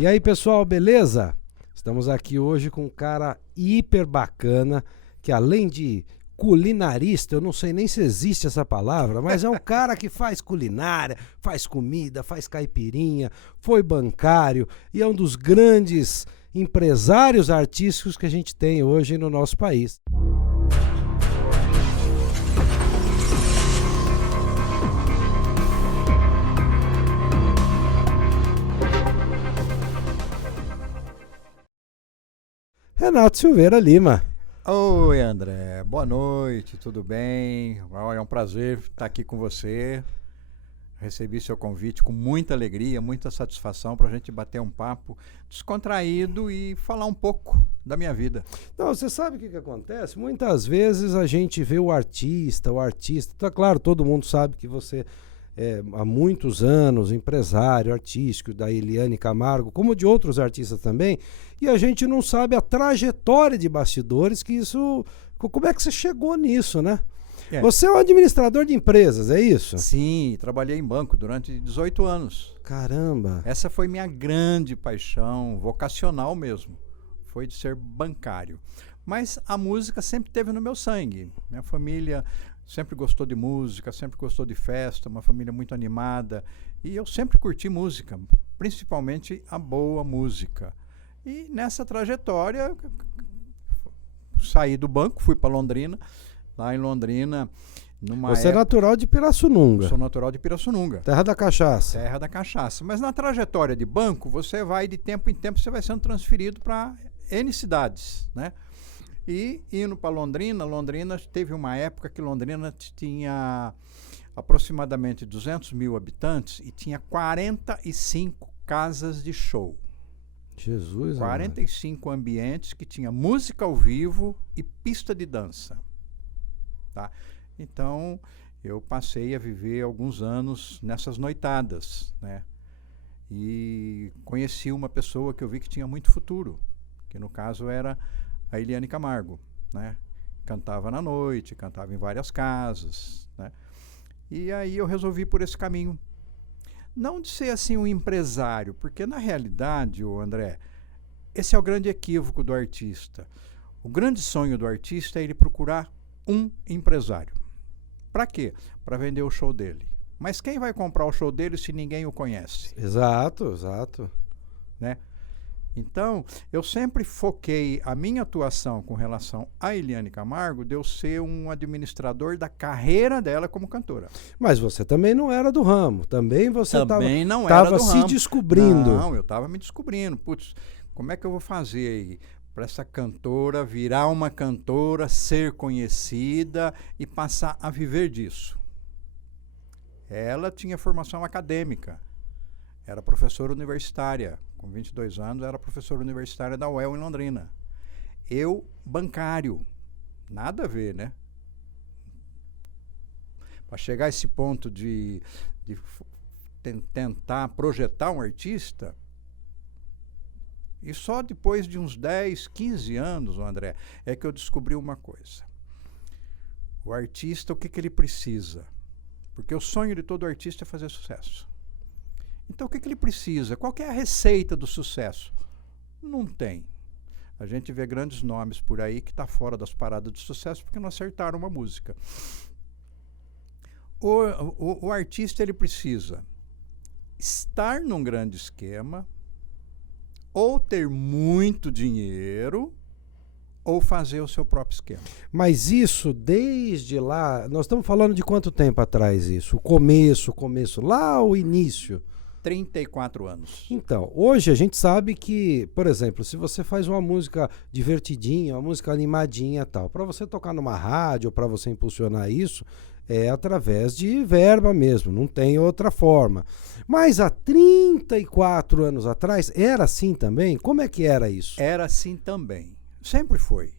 E aí, pessoal, beleza? Estamos aqui hoje com um cara hiper bacana, que além de culinarista, eu não sei nem se existe essa palavra, mas é um cara que faz culinária, faz comida, faz caipirinha, foi bancário e é um dos grandes empresários artísticos que a gente tem hoje no nosso país. Renato Silveira Lima. Oi, André. Boa noite, tudo bem? É um prazer estar aqui com você. Recebi seu convite com muita alegria, muita satisfação para a gente bater um papo descontraído e falar um pouco da minha vida. Não, você sabe o que acontece? Muitas vezes a gente vê o artista. Tá claro, todo mundo sabe que você é há muitos anos empresário artístico da Eliane Camargo, como de outros artistas também, e a gente não sabe a trajetória de bastidores que isso... Como é que você chegou nisso, né? Você é um administrador de empresas, é isso? Sim, trabalhei em banco durante 18 anos. Caramba! Essa foi minha grande paixão, vocacional mesmo, foi de ser bancário. Mas a música sempre teve no meu sangue. Minha família sempre gostou de música, sempre gostou de festa, uma família muito animada. E eu sempre curti música, principalmente a boa música. E nessa trajetória, saí do banco, fui para Londrina. Lá em Londrina, Você é natural de Pirassununga. Sou natural de Pirassununga. Terra da cachaça. Terra da cachaça. Mas na trajetória de banco, você vai de tempo em tempo, você vai sendo transferido para N cidades, né? E indo para Londrina, Londrina teve uma época que Londrina tinha aproximadamente 200 mil habitantes e tinha 45 casas de show. Jesus, 45 ambientes que tinha música ao vivo e pista de dança. Tá? Então, eu passei a viver alguns anos nessas noitadas, né? E conheci uma pessoa que eu vi que tinha muito futuro, que no caso era a Eliane Camargo, né? Cantava na noite, cantava em várias casas, né? E aí eu resolvi por esse caminho. Não de ser assim um empresário, porque na realidade, André, esse é o grande equívoco do artista. O grande sonho do artista é ele procurar um empresário. Para quê? Para vender o show dele. Mas quem vai comprar o show dele se ninguém o conhece? Exato, exato. Né? Então, eu sempre foquei a minha atuação com relação a Eliane Camargo de eu ser um administrador da carreira dela como cantora. Mas você também não era do ramo. Também você estava se descobrindo. Não, eu estava me descobrindo. Putz, como é que eu vou fazer aí para essa cantora virar uma cantora, ser conhecida e passar a viver disso? Ela tinha formação acadêmica, era professora universitária, com 22 anos era professora universitária da UEL em Londrina. Eu, bancário, nada a ver, né? Para chegar a esse ponto de tentar projetar um artista... E só depois de uns 10, 15 anos, André, é que eu descobri uma coisa. O artista, o que ele precisa? Porque o sonho de todo artista é fazer sucesso. Então, o que ele precisa? Qual que é a receita do sucesso? Não tem. A gente vê grandes nomes por aí que estão fora das paradas de sucesso porque não acertaram uma música. O artista, ele precisa estar num grande esquema, ou ter muito dinheiro, ou fazer o seu próprio esquema. Mas isso, desde lá, nós estamos falando de quanto tempo atrás isso? O começo, lá o início? 34 anos. Então, hoje a gente sabe que, por exemplo, se você faz uma música divertidinha, uma música animadinha e tal, para você tocar numa rádio, para você impulsionar isso, é através de verba mesmo, não tem outra forma. Mas há 34 anos atrás, era assim também? Como é que era isso? Era assim também. Sempre foi.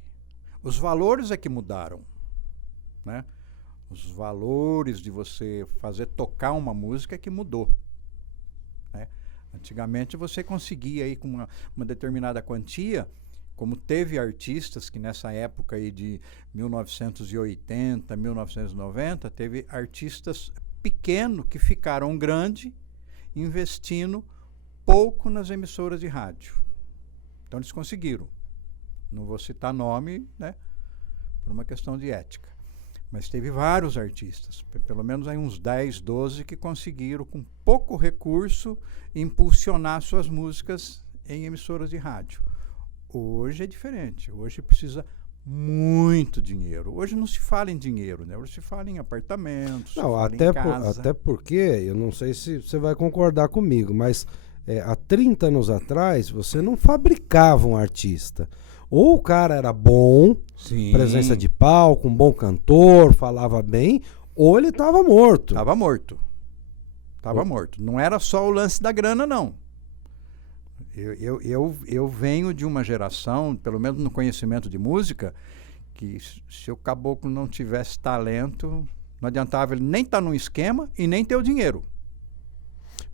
Os valores é que mudaram, né? Os valores de você fazer tocar uma música é que mudou, né? Antigamente você conseguia aí com uma determinada quantia, como teve artistas que nessa época aí de 1980, 1990, teve artistas pequenos que ficaram grandes investindo pouco nas emissoras de rádio. Então eles conseguiram. Não vou citar nome, né, por uma questão de ética. Mas teve vários artistas, pelo menos aí uns 10, 12, que conseguiram, com pouco recurso, impulsionar suas músicas em emissoras de rádio. Hoje é diferente. Hoje precisa muito dinheiro. Hoje não se fala em dinheiro, né? Hoje se fala em apartamentos, Não, se fala em casa. até porque, eu não sei se você vai concordar comigo, mas há 30 anos atrás, você não fabricava um artista. Ou o cara era bom, Sim. presença de palco, um bom cantor, falava bem, ou ele estava morto. Estava morto. Estava morto. Não era só o lance da grana, não. Eu venho de uma geração, pelo menos no conhecimento de música, que se o caboclo não tivesse talento, não adiantava ele nem estar num esquema e nem ter o dinheiro.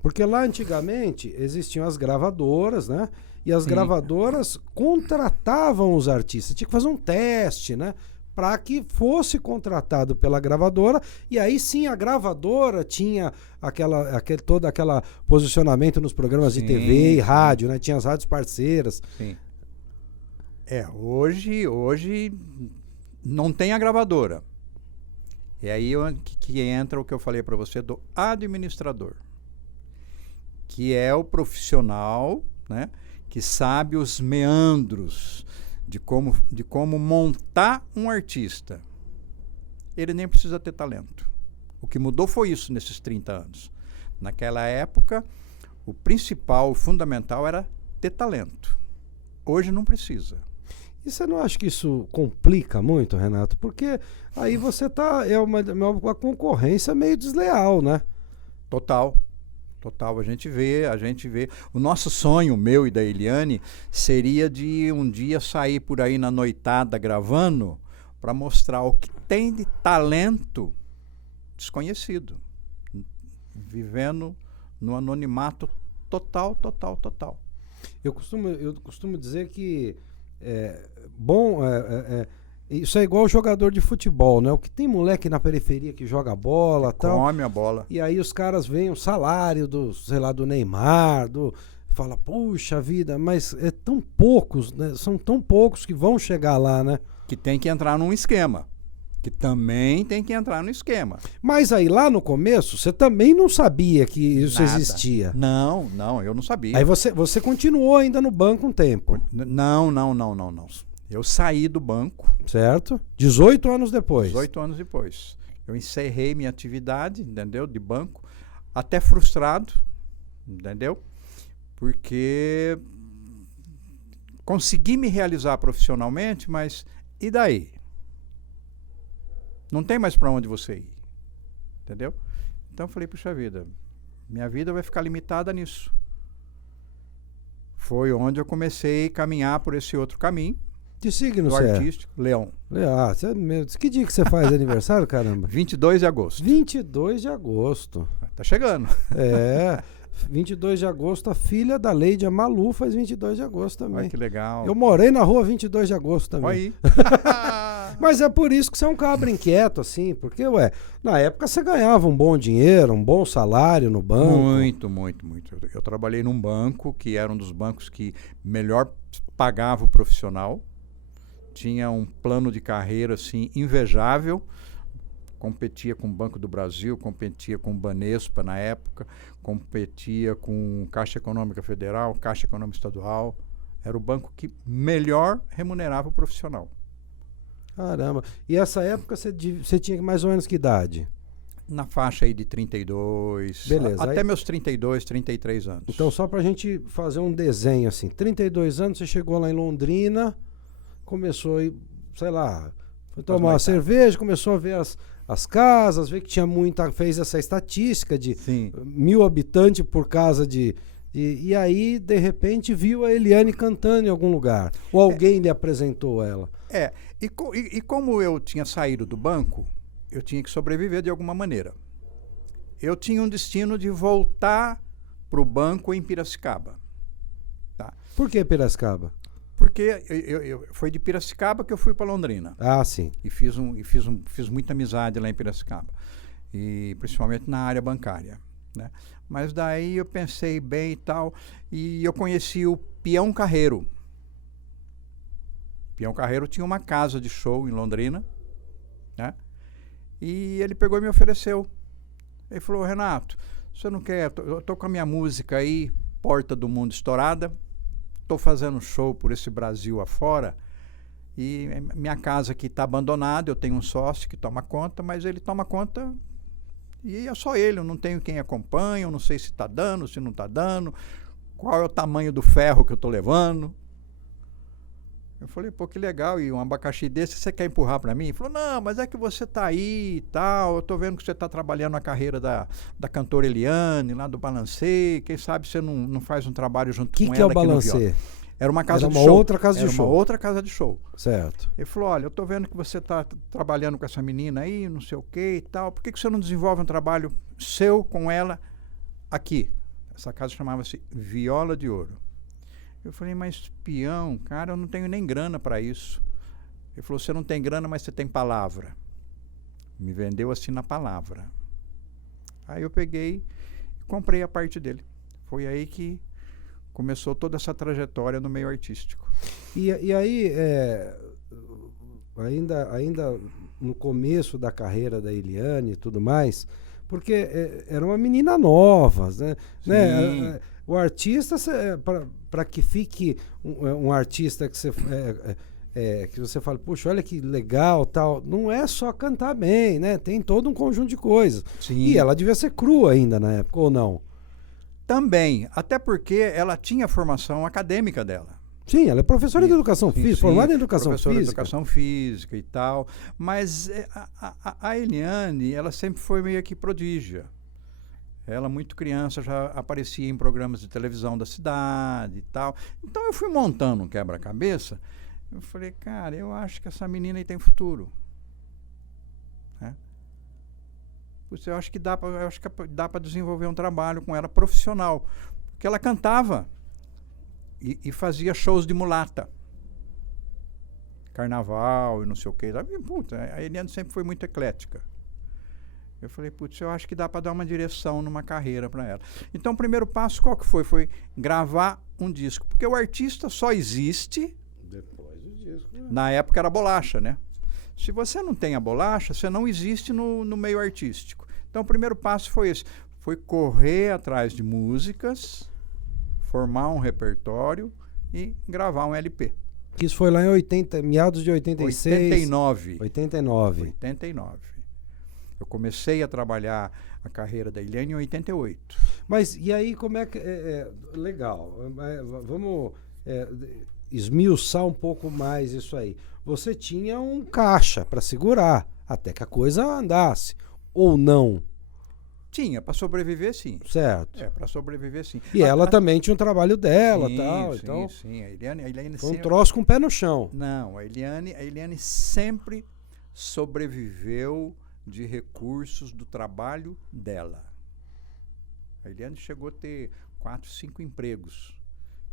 Porque lá antigamente existiam as gravadoras, né? E as Sim. gravadoras contratavam os artistas. Tinha que fazer um teste, né? Para que fosse contratado pela gravadora. E aí sim a gravadora tinha todo aquele posicionamento nos programas de TV e rádio, né? Tinha as rádios parceiras. Sim. Hoje não tem a gravadora. E aí que entra o que eu falei para você do administrador, que é o profissional, né, que sabe os meandros de como montar um artista. Ele nem precisa ter talento. O que mudou foi isso nesses 30 anos. Naquela época, o principal, o fundamental era ter talento. Hoje não precisa. E você não acha que isso complica muito, Renato? Porque aí você é uma concorrência meio desleal, né? Total. A gente vê. O nosso sonho, meu e da Eliane, seria de um dia sair por aí na noitada gravando para mostrar o que tem de talento desconhecido, vivendo no anonimato total. Eu costumo dizer que isso é igual jogador de futebol, né? O que tem moleque na periferia que joga bola, tal. Come a bola. E aí os caras veem o salário do Neymar, fala, puxa vida, mas é tão poucos, né? São tão poucos que vão chegar lá, né? Que tem que entrar num esquema. Que também tem que entrar no esquema. Mas aí lá no começo, você também não sabia que isso Nada. existia. Não, eu não sabia. Aí você continuou ainda no banco um tempo. Não. Eu saí do banco. Certo? 18 anos depois. 18 anos depois. Eu encerrei minha atividade, entendeu? De banco, até frustrado, entendeu? Porque consegui me realizar profissionalmente, mas e daí? Não tem mais para onde você ir, entendeu? Então eu falei, puxa vida, minha vida vai ficar limitada nisso. Foi onde eu comecei a caminhar por esse outro caminho. Que signo do você artístico, Leão. Ah, que dia que você faz aniversário, caramba? 22 de agosto. 22 de agosto. Tá chegando. 22 de agosto, a filha da Lady, a Malu, faz 22 de agosto também. Olha que legal. Eu morei na rua 22 de agosto também. Olha aí. Mas é por isso que você é um cabra inquieto, assim, porque, na época você ganhava um bom dinheiro, um bom salário no banco. Muito. Eu trabalhei num banco, que era um dos bancos que melhor pagava o profissional. Tinha um plano de carreira, assim, invejável. Competia com o Banco do Brasil, competia com o Banespa na época, competia com Caixa Econômica Federal, Caixa Econômica Estadual. Era o banco que melhor remunerava o profissional. Caramba. E essa época você tinha mais ou menos que idade? Na faixa aí de 32, beleza, até meus 32, 33 anos. Então, só pra gente fazer um desenho assim, 32 anos, você chegou lá em Londrina, começou a, sei lá, foi tomar uma cerveja, começou a ver as casas, ver que tinha fez essa estatística de 1.000 habitantes por casa e aí, de repente, viu a Eliane cantando em algum lugar. Ou alguém lhe apresentou ela. E como eu tinha saído do banco, eu tinha que sobreviver de alguma maneira. Eu tinha um destino de voltar para o banco em Piracicaba. Tá? Por que Piracicaba? Porque foi de Piracicaba que eu fui para Londrina. Ah, sim. E fiz muita amizade lá em Piracicaba. E principalmente na área bancária. né? Mas daí eu pensei bem e tal, e eu conheci o Peão Carreiro. Peão Carreiro tinha uma casa de show em Londrina, né? E ele pegou e me ofereceu. Ele falou: Renato, você não quer? Eu tô com a minha música aí, Porta do Mundo estourada, tô fazendo show por esse Brasil afora, e minha casa aqui está abandonada, eu tenho um sócio que toma conta, mas ele toma conta e é só ele, eu não tenho quem acompanha, eu não sei se está dando, se não está dando, qual é o tamanho do ferro que eu estou levando. Eu falei: pô, que legal, e um abacaxi desse você quer empurrar para mim? Ele falou: não, mas é que você tá aí e tal, eu tô vendo que você tá trabalhando na carreira da cantora Eliane, lá do Balancê, quem sabe você não faz um trabalho junto com ela Que é o aqui no Balancê? Viol. Era uma casa Era de uma show. outra casa de Era show. uma outra casa de show. Certo. Ele falou: olha, eu tô vendo que você tá trabalhando com essa menina aí, não sei o que e tal, por que você não desenvolve um trabalho seu com ela aqui? Essa casa chamava-se Viola de Ouro. Eu falei: mas Peão, cara, eu não tenho nem grana para isso. Ele falou: você não tem grana, mas você tem palavra. Me vendeu assim na palavra. Aí eu peguei e comprei a parte dele. Foi aí que começou toda essa trajetória no meio artístico. E aí, ainda no começo da carreira da Eliane e tudo mais, porque era uma menina nova, né? O artista, para que fique um artista que você fala: puxa, olha que legal, tal, não é só cantar bem, né? Tem todo um conjunto de coisas. Sim. E ela devia ser crua ainda na época, ou não? Também, até porque ela tinha a formação acadêmica dela. Sim, ela é professora de educação física, formada em educação professora física. de educação física e tal. Mas a Eliane, ela sempre foi meio que prodígia. Ela, muito criança, já aparecia em programas de televisão da cidade e tal. Então eu fui montando um quebra-cabeça. Eu falei: cara, eu acho que essa menina aí tem futuro. Né? Eu acho que dá para desenvolver um trabalho com ela profissional. Porque ela cantava e fazia shows de mulata. Carnaval e não sei o quê. A Eliane sempre foi muito eclética. Eu falei: putz, eu acho que dá para dar uma direção numa carreira para ela. Então o primeiro passo qual que foi? Foi gravar um disco. Porque o artista só existe... Depois do disco, né? Na época era bolacha, né? Se você não tem a bolacha, você não existe no meio artístico. Então o primeiro passo foi esse. Foi correr atrás de músicas, formar um repertório e gravar um LP. Isso foi lá em meados de 86? 89. 89. 89. Eu comecei a trabalhar a carreira da Eliane em 88. Mas e aí como é que... legal. Vamos esmiuçar um pouco mais isso aí. Você tinha um caixa para segurar até que a coisa andasse. Ou não? Tinha, para sobreviver, sim. Certo. Para sobreviver, sim. E ela também tinha um trabalho dela, sim, tal. Sim, então, sim. A Eliane foi um sempre... troço com o pé no chão. Não, a Eliane sempre sobreviveu de recursos do trabalho dela. A Eliane chegou a ter 4, 5 empregos,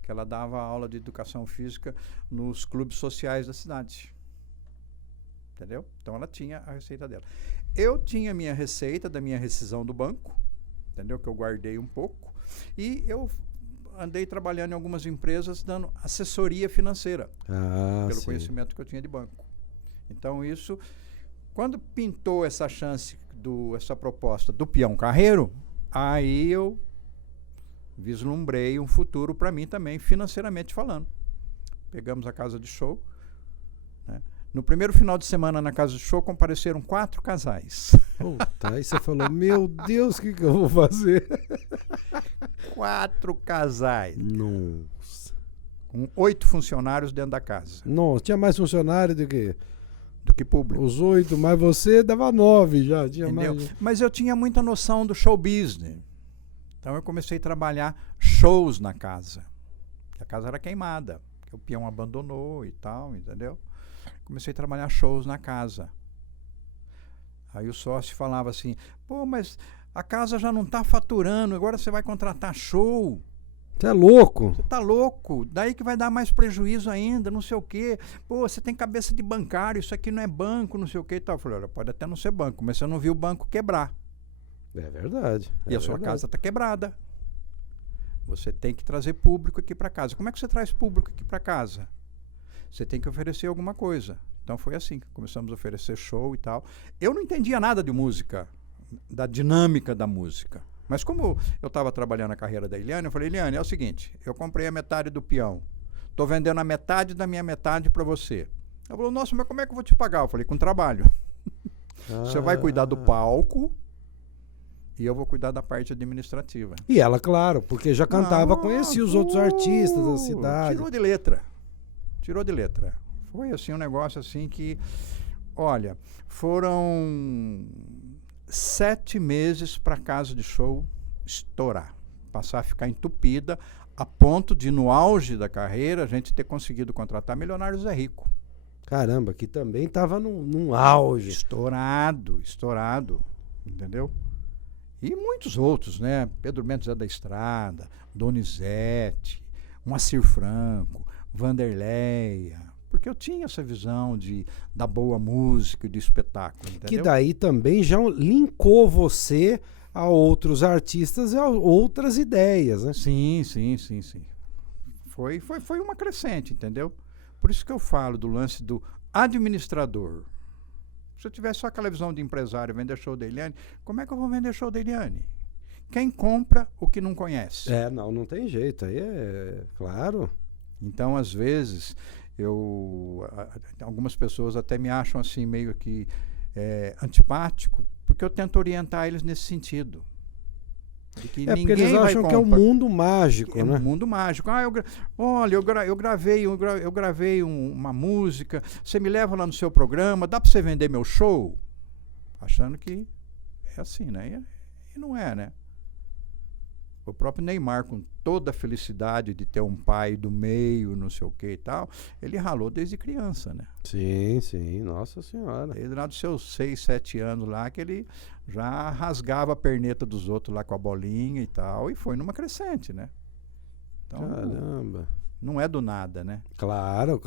que ela dava aula de educação física nos clubes sociais da cidade. Entendeu? Então ela tinha a receita dela. Eu tinha a minha receita da minha rescisão do banco, entendeu? Que eu guardei um pouco. E eu andei trabalhando em algumas empresas dando assessoria financeira, pelo sim. conhecimento que eu tinha de banco. Então isso, quando pintou essa chance, essa proposta do Peão Carreiro, aí eu vislumbrei um futuro para mim também, financeiramente falando. Pegamos a casa de show, né? No primeiro final de semana na casa de show compareceram 4 casais. Puta, aí você falou: meu Deus, o que eu vou fazer? 4 casais. Nossa. Com 8 funcionários dentro da casa. Nossa, tinha mais funcionário do que público. Os 8, mas você dava 9 já. Tinha mais... Mas eu tinha muita noção do show business. Então eu comecei a trabalhar shows na casa. A casa era queimada, porque o peão abandonou e tal, entendeu? Comecei a trabalhar shows na casa. Aí o sócio falava assim: pô, mas a casa já não está faturando, agora você vai contratar show. Você é louco? Você tá louco? Daí que vai dar mais prejuízo ainda, não sei o quê. Pô, você tem cabeça de bancário, isso aqui não é banco, não sei o quê e tal. Eu falei: olha, pode até não ser banco, mas você não viu o banco quebrar. É verdade. E a sua casa está quebrada. Você tem que trazer público aqui para casa. Como é que você traz público aqui para casa? Você tem que oferecer alguma coisa. Então foi assim que começamos a oferecer show e tal. Eu não entendia nada de música, da dinâmica da música. Mas como eu estava trabalhando a carreira da Eliane, eu falei, Eliane, é o seguinte, eu comprei a metade do peão. Estou vendendo a metade da minha metade para você. Ela falou, nossa, mas como é que eu vou te pagar? Eu falei, com trabalho. Você vai cuidar do palco e eu vou cuidar da parte administrativa. E ela, claro, porque já cantava, conhecia os outros artistas da cidade. Tirou de letra. Tirou de letra. Foi assim um negócio assim que, olha, foram 7 meses para a casa de show estourar, passar a ficar entupida, a ponto de, no auge da carreira, a gente ter conseguido contratar Milionários é Rico. Caramba, que também estava num auge. Estourado, entendeu? E muitos outros, né? Pedro Mendes é da Estrada, Donizete, Moacir Franco, Vanderleia, porque eu tinha essa visão da boa música e do espetáculo, entendeu? Que daí também já linkou você a outros artistas e a outras ideias, né? Sim. Foi uma crescente, entendeu? Por isso que eu falo do lance do administrador. Se eu tivesse só aquela visão de empresário, vender show da Eliane, como é que eu vou vender show da Eliane? Quem compra o que não conhece? Não tem jeito, aí é claro. Então, às vezes, algumas pessoas até me acham assim meio que antipático, porque eu tento orientar eles nesse sentido. De que porque eles acham que é um mundo mágico, né? É um mundo mágico. Olha, eu gravei uma música, você me leva lá no seu programa, dá para você vender meu show? Achando que é assim, né? E não é, né? O próprio Neymar, com toda a felicidade de ter um pai do meio, não sei o que e tal, ele ralou desde criança, né? Sim, nossa senhora. Desde lá dos seus 6, 7 anos lá, que ele já rasgava a perneta dos outros lá com a bolinha e tal, e foi numa crescente, né? Então, caramba. Não é do nada, né? Claro.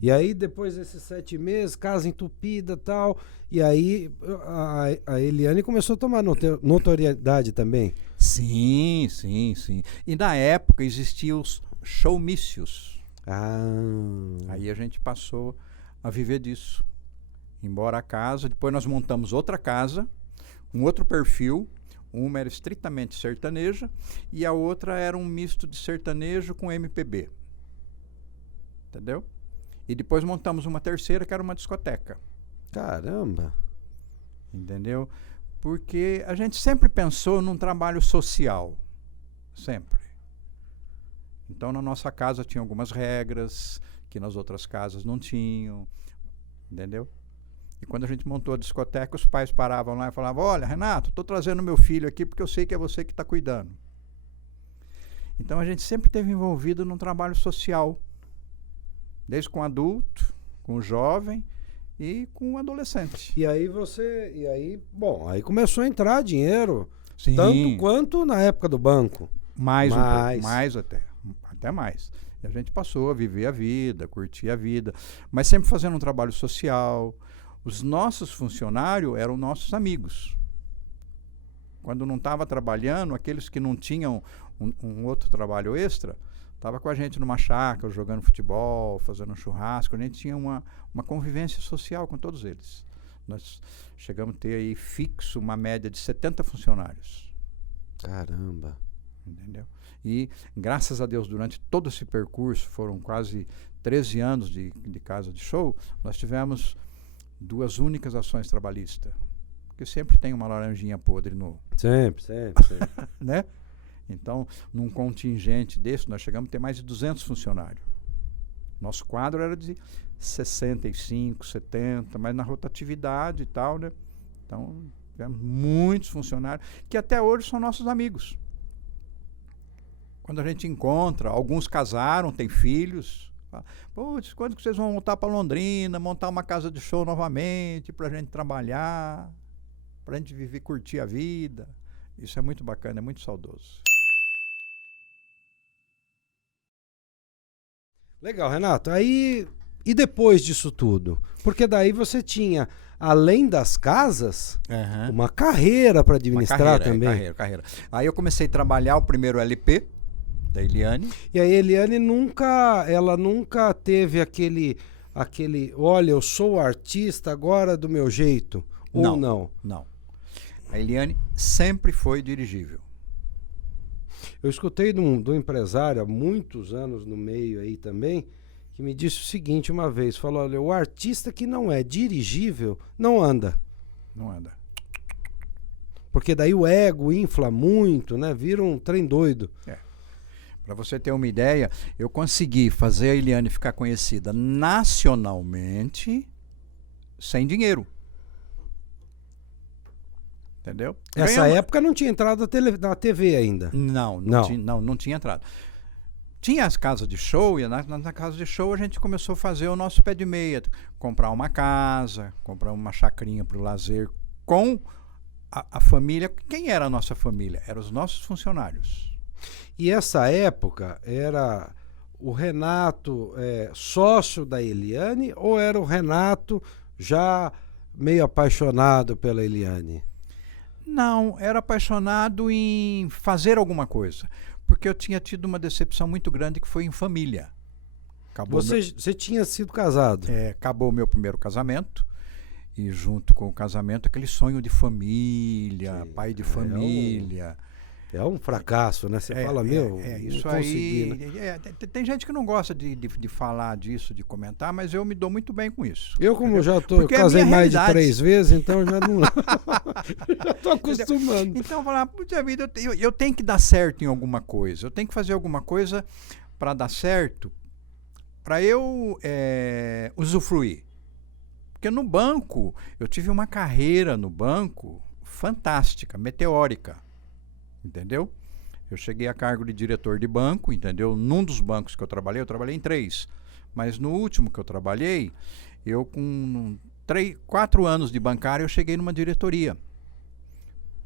E aí, depois desses 7 meses, casa entupida e tal, e aí a Eliane começou a tomar notoriedade também. Sim. E na época existiam os showmícios. Aí a gente passou a viver disso. Embora a casa, depois nós montamos outra casa, um outro perfil. Uma era estritamente sertaneja e a outra era um misto de sertanejo com MPB. Entendeu? E depois montamos uma terceira que era uma discoteca. Caramba! Entendeu? Porque a gente sempre pensou num trabalho social. Sempre. Então, na nossa casa tinha algumas regras que nas outras casas não tinham. Entendeu? E quando a gente montou a discoteca, os pais paravam lá e falavam, olha, Renato, estou trazendo meu filho aqui porque eu sei que é você que está cuidando. Então a gente sempre esteve envolvido num trabalho social. Desde com o adulto, com o jovem e com o adolescente. E aí aí começou a entrar dinheiro. Sim. Tanto quanto na época do banco. Mais até mais. E a gente passou a viver a vida, curtir a vida, mas sempre fazendo um trabalho social. Os nossos funcionários eram nossos amigos. Quando não estava trabalhando, aqueles que não tinham um outro trabalho extra, estava com a gente numa chácara, jogando futebol, fazendo um churrasco. A gente tinha uma convivência social com todos eles. Nós chegamos a ter aí fixo uma média de 70 funcionários. Caramba! Entendeu? E, graças a Deus, durante todo esse percurso, foram quase 13 anos de casa de show, nós tivemos 2 únicas ações trabalhistas. Porque sempre tem uma laranjinha podre no... Sempre. né? Então, num contingente desse, nós chegamos a ter mais de 200 funcionários. Nosso quadro era de 65, 70, mas na rotatividade e tal, né? Então, tivemos muitos funcionários que até hoje são nossos amigos. Quando a gente encontra, alguns casaram, têm filhos. Putz, quando que vocês vão voltar para Londrina, montar uma casa de show novamente, para a gente trabalhar, para a gente viver, curtir a vida? Isso é muito bacana, é muito saudoso. Legal, Renato. Aí E depois disso tudo? Porque daí você tinha, além das casas, uma carreira para administrar também. Carreira. Aí eu comecei a trabalhar o primeiro LP da Eliane. E a Eliane nunca teve aquele, olha, eu sou artista agora do meu jeito, ou não? Não. A Eliane sempre foi dirigível. Eu escutei de um empresário há muitos anos no meio aí também, que me disse o seguinte uma vez, falou, olha, o artista que não é dirigível não anda. Não anda. Porque daí o ego infla muito, né? Vira um trem doido. Para você ter uma ideia, eu consegui fazer a Eliane ficar conhecida nacionalmente sem dinheiro. Entendeu? Nessa época não tinha entrado na TV ainda. Não tinha entrado. Tinha as casas de show, e na casa de show a gente começou a fazer o nosso pé de meia, comprar uma casa, comprar uma chacrinha para o lazer com a família. Quem era a nossa família? Eram os nossos funcionários. E essa época era o Renato sócio da Eliane ou era o Renato já meio apaixonado pela Eliane? Não, era apaixonado em fazer alguma coisa. Porque eu tinha tido uma decepção muito grande que foi em família. Você tinha sido casado? Acabou o meu primeiro casamento. E junto com o casamento, aquele sonho de família, sim, pai de família. É um fracasso, né? Você fala, isso aí. Né? Tem gente que não gosta de falar disso, de comentar, mas eu me dou muito bem com isso. Eu, como eu casei mais de 3 vezes, então já não. Já estou acostumando. Então, falar, puxa vida, eu tenho que dar certo em alguma coisa. Eu tenho que fazer alguma coisa para dar certo, para eu usufruir. Porque no banco, eu tive uma carreira no banco fantástica, meteórica. Entendeu? Eu cheguei a cargo de diretor de banco, entendeu? Num dos bancos que eu trabalhei em 3. Mas no último que eu trabalhei, eu com 4 anos de bancário, eu cheguei numa diretoria.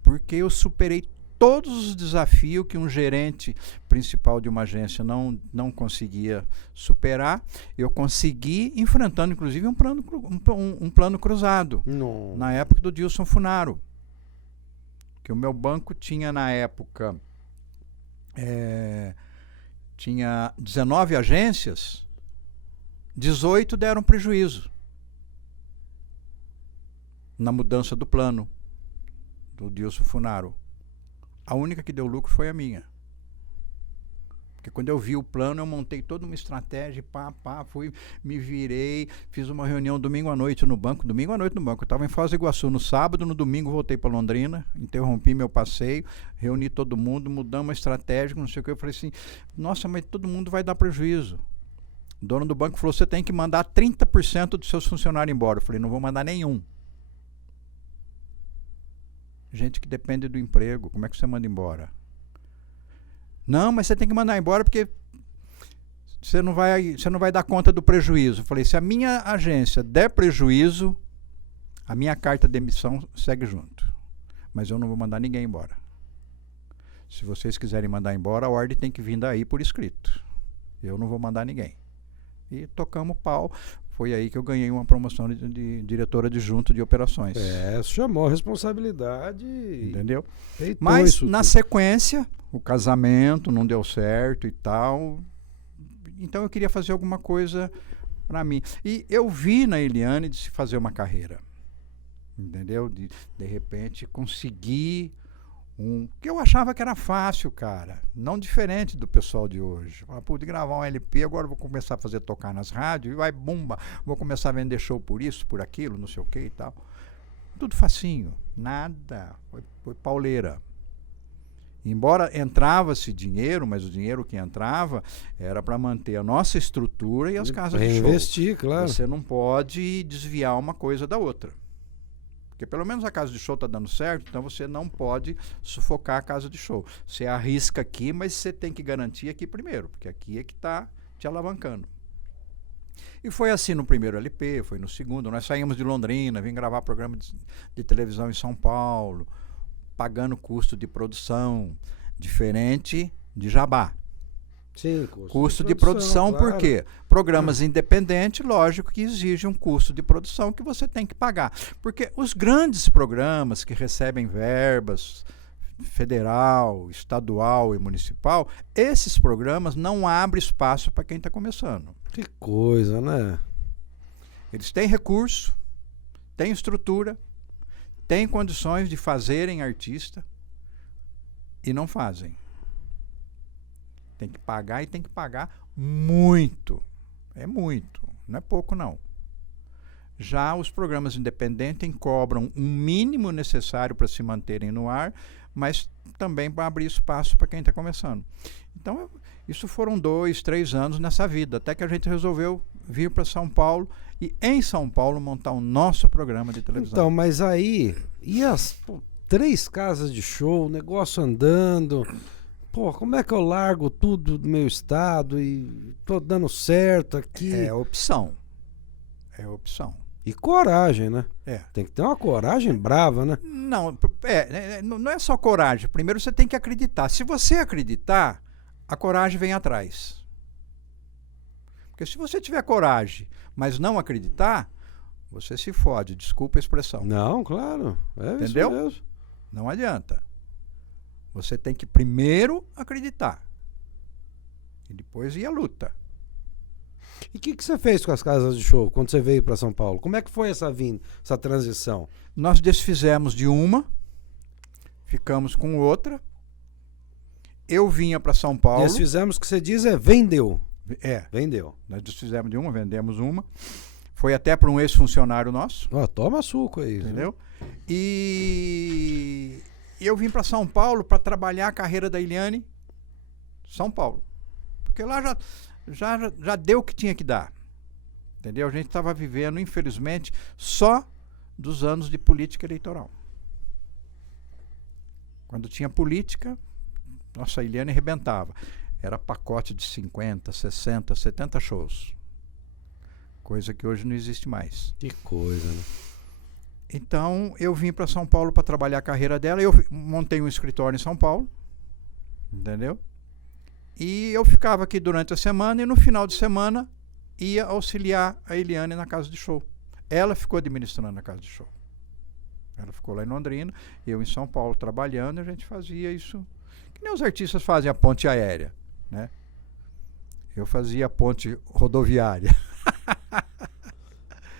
Porque eu superei todos os desafios que um gerente principal de uma agência não conseguia superar. Eu consegui, enfrentando inclusive um plano cruzado. Não. Na época do Dilson Funaro. Que o meu banco tinha na época tinha 19 agências, 18 deram prejuízo na mudança do plano do Dilson Funaro. A única que deu lucro foi a minha. Porque quando eu vi o plano, eu montei toda uma estratégia, fui, me virei, fiz uma reunião domingo à noite no banco. Eu estava em Foz do Iguaçu no sábado, no domingo voltei para Londrina, interrompi meu passeio, reuni todo mundo, mudamos a estratégia, não sei o que. Eu falei assim, nossa, mas todo mundo vai dar prejuízo. O dono do banco falou, você tem que mandar 30% dos seus funcionários embora. Eu falei, não vou mandar nenhum. Gente que depende do emprego, como é que você manda embora? Não, mas você tem que mandar embora porque você não vai dar conta do prejuízo. Eu falei, se a minha agência der prejuízo, a minha carta de demissão segue junto. Mas eu não vou mandar ninguém embora. Se vocês quiserem mandar embora, a ordem tem que vir daí por escrito. Eu não vou mandar ninguém. E tocamos pau. Foi aí que eu ganhei uma promoção de diretora adjunta de operações. Chamou a responsabilidade. Entendeu? Mas, na sequência, o casamento não deu certo e tal. Então, eu queria fazer alguma coisa para mim. E eu vi na Eliane de se fazer uma carreira. Entendeu? De repente, conseguir que eu achava que era fácil, cara. Não diferente do pessoal de hoje. Pude gravar um LP, agora vou começar a tocar nas rádios, e vai, bomba, vou começar a vender show por isso, por aquilo, não sei o que e tal. Tudo facinho, nada. Foi pauleira. Embora entrava-se dinheiro, mas o dinheiro que entrava era para manter a nossa estrutura e as casas de show. Reinvestir, claro. Você não pode desviar uma coisa da outra. Porque pelo menos a casa de show está dando certo, então você não pode sufocar a casa de show. Você arrisca aqui, mas você tem que garantir aqui primeiro, porque aqui é que está te alavancando. E foi assim no primeiro LP, foi no segundo. Nós saímos de Londrina, vim gravar programa de televisão em São Paulo, pagando custo de produção, diferente de Jabá. Sim, Custo de produção, claro. por quê? Programas independentes, lógico que exigem um custo de produção que você tem que pagar. Porque os grandes programas que recebem verbas federal, estadual e municipal, esses programas não abrem espaço para quem está começando. Que coisa, né? Eles têm recurso, têm estrutura, têm condições de fazerem artista e não fazem. Tem que pagar e tem que pagar muito. É muito, não é pouco não. Já os programas independentes cobram um mínimo necessário para se manterem no ar, mas também para abrir espaço para quem está começando. Então, isso foram 2, 3 anos nessa vida, até que a gente resolveu vir para São Paulo e em São Paulo montar o nosso programa de televisão. Então, mas aí, e as 3 casas de show, negócio andando... Pô, como é que eu largo tudo do meu estado e tô dando certo aqui? É opção. É opção. E coragem, né? É. Tem que ter uma coragem brava, né? Não, não é só coragem. Primeiro você tem que acreditar. Se você acreditar, a coragem vem atrás. Porque se você tiver coragem, mas não acreditar, você se fode. Desculpa a expressão. Não, claro. É Entendeu? isso mesmo. Não adianta. Você tem que primeiro acreditar. E depois ir à luta. E o que você fez com as casas de show quando você veio para São Paulo? Como é que foi essa transição? Nós desfizemos de uma, ficamos com outra. Eu vinha para São Paulo. Desfizemos, o que você diz é vendeu. É. Vendeu. Nós desfizemos de uma, vendemos uma. Foi até para um ex-funcionário nosso. Ó, toma suco aí. Entendeu? E eu vim para São Paulo para trabalhar a carreira da Eliane. São Paulo. Porque lá já deu o que tinha que dar. Entendeu? A gente estava vivendo, infelizmente, só dos anos de política eleitoral. Quando tinha política, nossa, a Eliane arrebentava. Era pacote de 50, 60, 70 shows. Coisa que hoje não existe mais. Que coisa, né? Então, eu vim para São Paulo para trabalhar a carreira dela. Eu montei um escritório em São Paulo. Entendeu? E eu ficava aqui durante a semana e no final de semana ia auxiliar a Eliane na casa de show. Ela ficou administrando a casa de show. Ela ficou lá em Londrina, eu em São Paulo trabalhando, e a gente fazia isso. Que nem os artistas fazem a ponte aérea, né? Eu fazia a ponte rodoviária.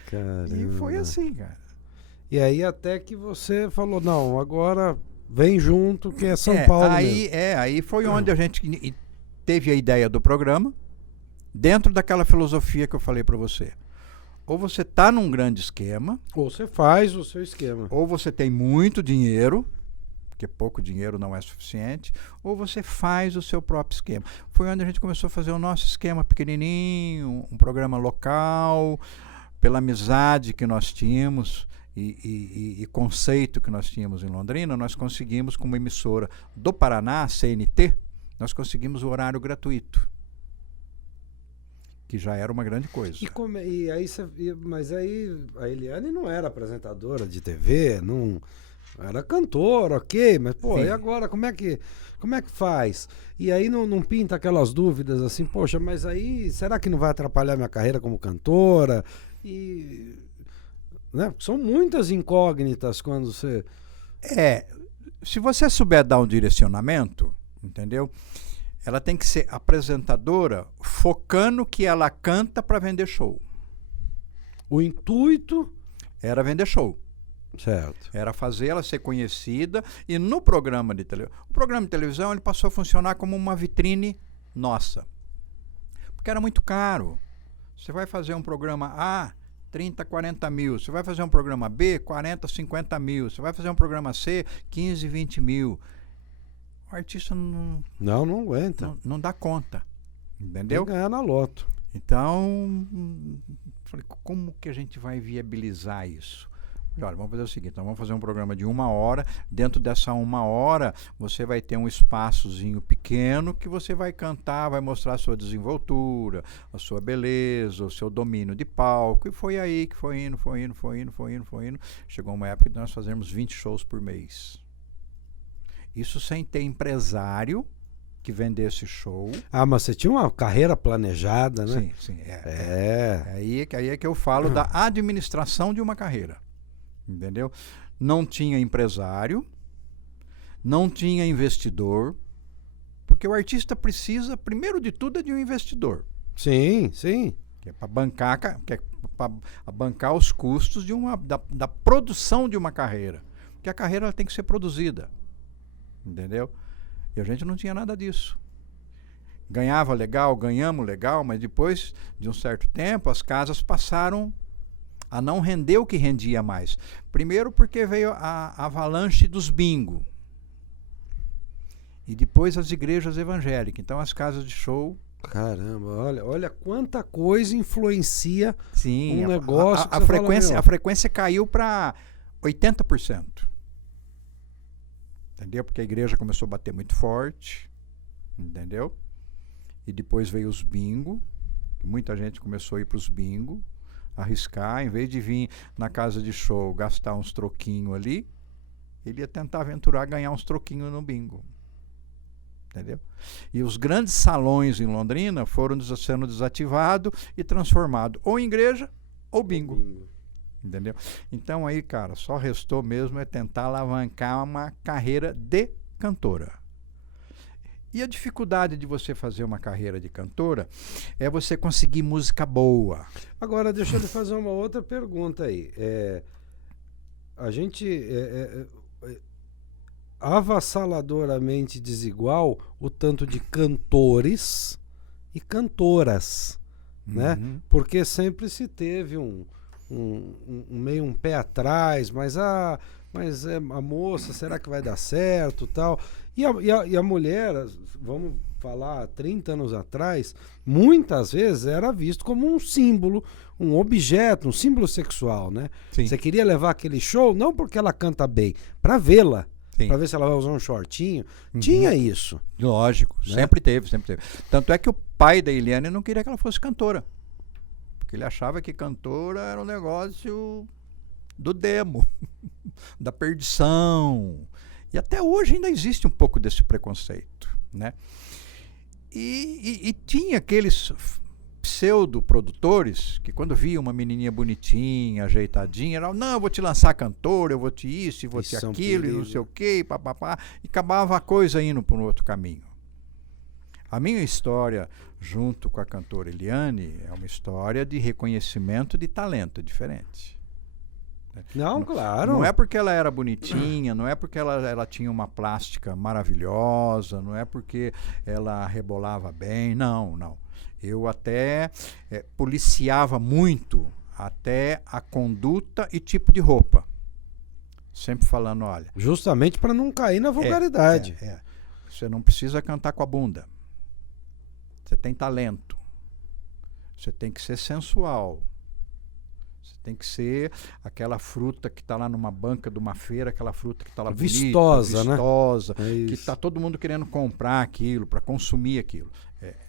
Caramba. E foi assim, cara. E aí até que você falou, não, agora vem junto, que é São Paulo mesmo. Aí foi onde a gente teve a ideia do programa, dentro daquela filosofia que eu falei para você. Ou você está num grande esquema, Ou você faz o seu esquema. ou você tem muito dinheiro, porque pouco dinheiro não é suficiente, ou você faz o seu próprio esquema. Foi onde a gente começou a fazer o nosso esquema pequenininho, um programa local, pela amizade que nós tínhamos e conceito que nós tínhamos em Londrina, nós conseguimos, com uma emissora do Paraná, CNT, nós conseguimos o horário gratuito, que já era uma grande coisa. Mas aí a Eliane não era apresentadora de TV, não era cantora, ok, mas pô, Sim. E agora como é que faz? E aí não pinta aquelas dúvidas assim, poxa, mas aí será que não vai atrapalhar minha carreira como cantora? E né? São muitas incógnitas quando você... Se você souber dar um direcionamento, entendeu? Ela tem que ser apresentadora focando que ela canta para vender show. O intuito... Era vender show. Certo. Era fazer ela ser conhecida. E no programa de televisão... O programa de televisão ele passou a funcionar como uma vitrine nossa. Porque era muito caro. Você vai fazer um programa A, 30, 40 mil. Você vai fazer um programa B, 40, 50 mil. Você vai fazer um programa C, 15, 20 mil. O artista não aguenta. Não dá conta. Entendeu? Tem que ganhar na loto. Então, falei, como que a gente vai viabilizar isso? Falei, olha, vamos fazer o seguinte, então vamos fazer um programa de 1 hora. Dentro dessa 1 hora, você vai ter um espaçozinho pequeno que você vai cantar, vai mostrar a sua desenvoltura, a sua beleza, o seu domínio de palco. E foi aí que foi indo. Chegou uma época que nós fazemos 20 shows por mês. Isso sem ter empresário que vendesse show. Ah, mas você tinha uma carreira planejada, né? Sim, sim. Aí é que eu falo da administração de uma carreira. Entendeu? Não tinha empresário, não tinha investidor, porque o artista precisa, primeiro de tudo, é de um investidor. Sim, sim. Que é para bancar os custos da produção de uma carreira. Porque a carreira ela tem que ser produzida. Entendeu? E a gente não tinha nada disso. Ganhava legal, ganhamos legal, mas depois de um certo tempo as casas passaram a não render o que rendia mais. Primeiro porque veio a avalanche dos bingo. E depois as igrejas evangélicas. Então as casas de show... Caramba, olha quanta coisa influencia Sim, um negócio. A frequência caiu para 80%. Entendeu? Porque a igreja começou a bater muito forte. Entendeu? E depois veio os bingo. Muita gente começou a ir para os bingo, arriscar, em vez de vir na casa de show gastar uns troquinhos ali, ele ia tentar aventurar ganhar uns troquinhos no bingo. Entendeu? E os grandes salões em Londrina foram sendo desativados e transformados ou em igreja ou bingo. Entendeu? Então aí, cara, só restou mesmo é tentar alavancar uma carreira de cantora. E a dificuldade de você fazer uma carreira de cantora é você conseguir música boa. Agora, deixa eu lhe fazer uma outra pergunta aí. A gente avassaladoramente desigual o tanto de cantores e cantoras, né? Porque sempre se teve meio um pé atrás, mas a moça, será que vai dar certo, tal? E a mulher, vamos falar, 30 anos atrás, muitas vezes era visto como um símbolo, um objeto, um símbolo sexual, né? Sim. Você queria levar aquele show, não porque ela canta bem, para vê-la, para ver se ela vai usar um shortinho. Tinha isso. Lógico, né? Sempre teve. Tanto é que o pai da Eliane não queria que ela fosse cantora. Porque ele achava que cantora era um negócio do demo, da perdição. E até hoje ainda existe um pouco desse preconceito, né? E tinha aqueles pseudo-produtores que quando via uma menininha bonitinha, ajeitadinha, era, não, eu vou te lançar cantora, eu vou te isso, e vou te aquilo, e não sei o quê, papapá, e acabava a coisa indo para um outro caminho. A minha história, junto com a cantora Eliane, é uma história de reconhecimento de talento diferente. Não, claro. Não é porque ela era bonitinha, não é porque ela tinha uma plástica maravilhosa, não é porque ela rebolava bem, não. Eu até policiava muito até a conduta e tipo de roupa. Sempre falando, olha... Justamente para não cair na vulgaridade. Você não precisa cantar com a bunda. Você tem talento. Você tem que ser sensual. Você tem que ser aquela fruta que está lá numa banca de uma feira, aquela fruta que está lá vistosa, bonita, vistosa, né? Que está todo mundo querendo comprar aquilo, para consumir aquilo.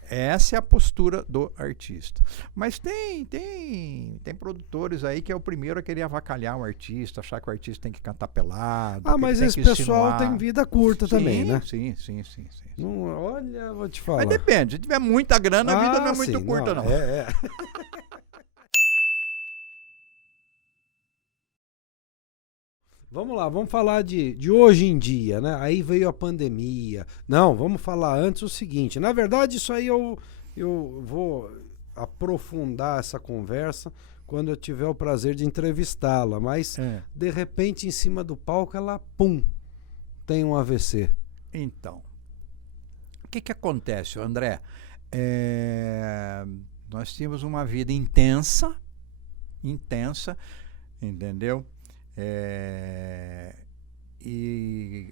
Essa é a postura do artista. Mas tem produtores aí que é o primeiro a querer avacalhar o artista, achar que o artista tem que cantar pelado. Mas esse pessoal tem vida curta também, né? Sim. Não, olha, vou te falar. Mas depende, se tiver muita grana, a vida não é muito curta, não. Vamos lá, vamos falar de hoje em dia, né? Aí veio a pandemia. Não, vamos falar antes o seguinte. Na verdade, isso aí eu vou aprofundar essa conversa quando eu tiver o prazer de entrevistá-la. Mas, de repente, em cima do palco, ela, tem um AVC. Então, o que acontece, André? Nós tínhamos uma vida intensa, entendeu? E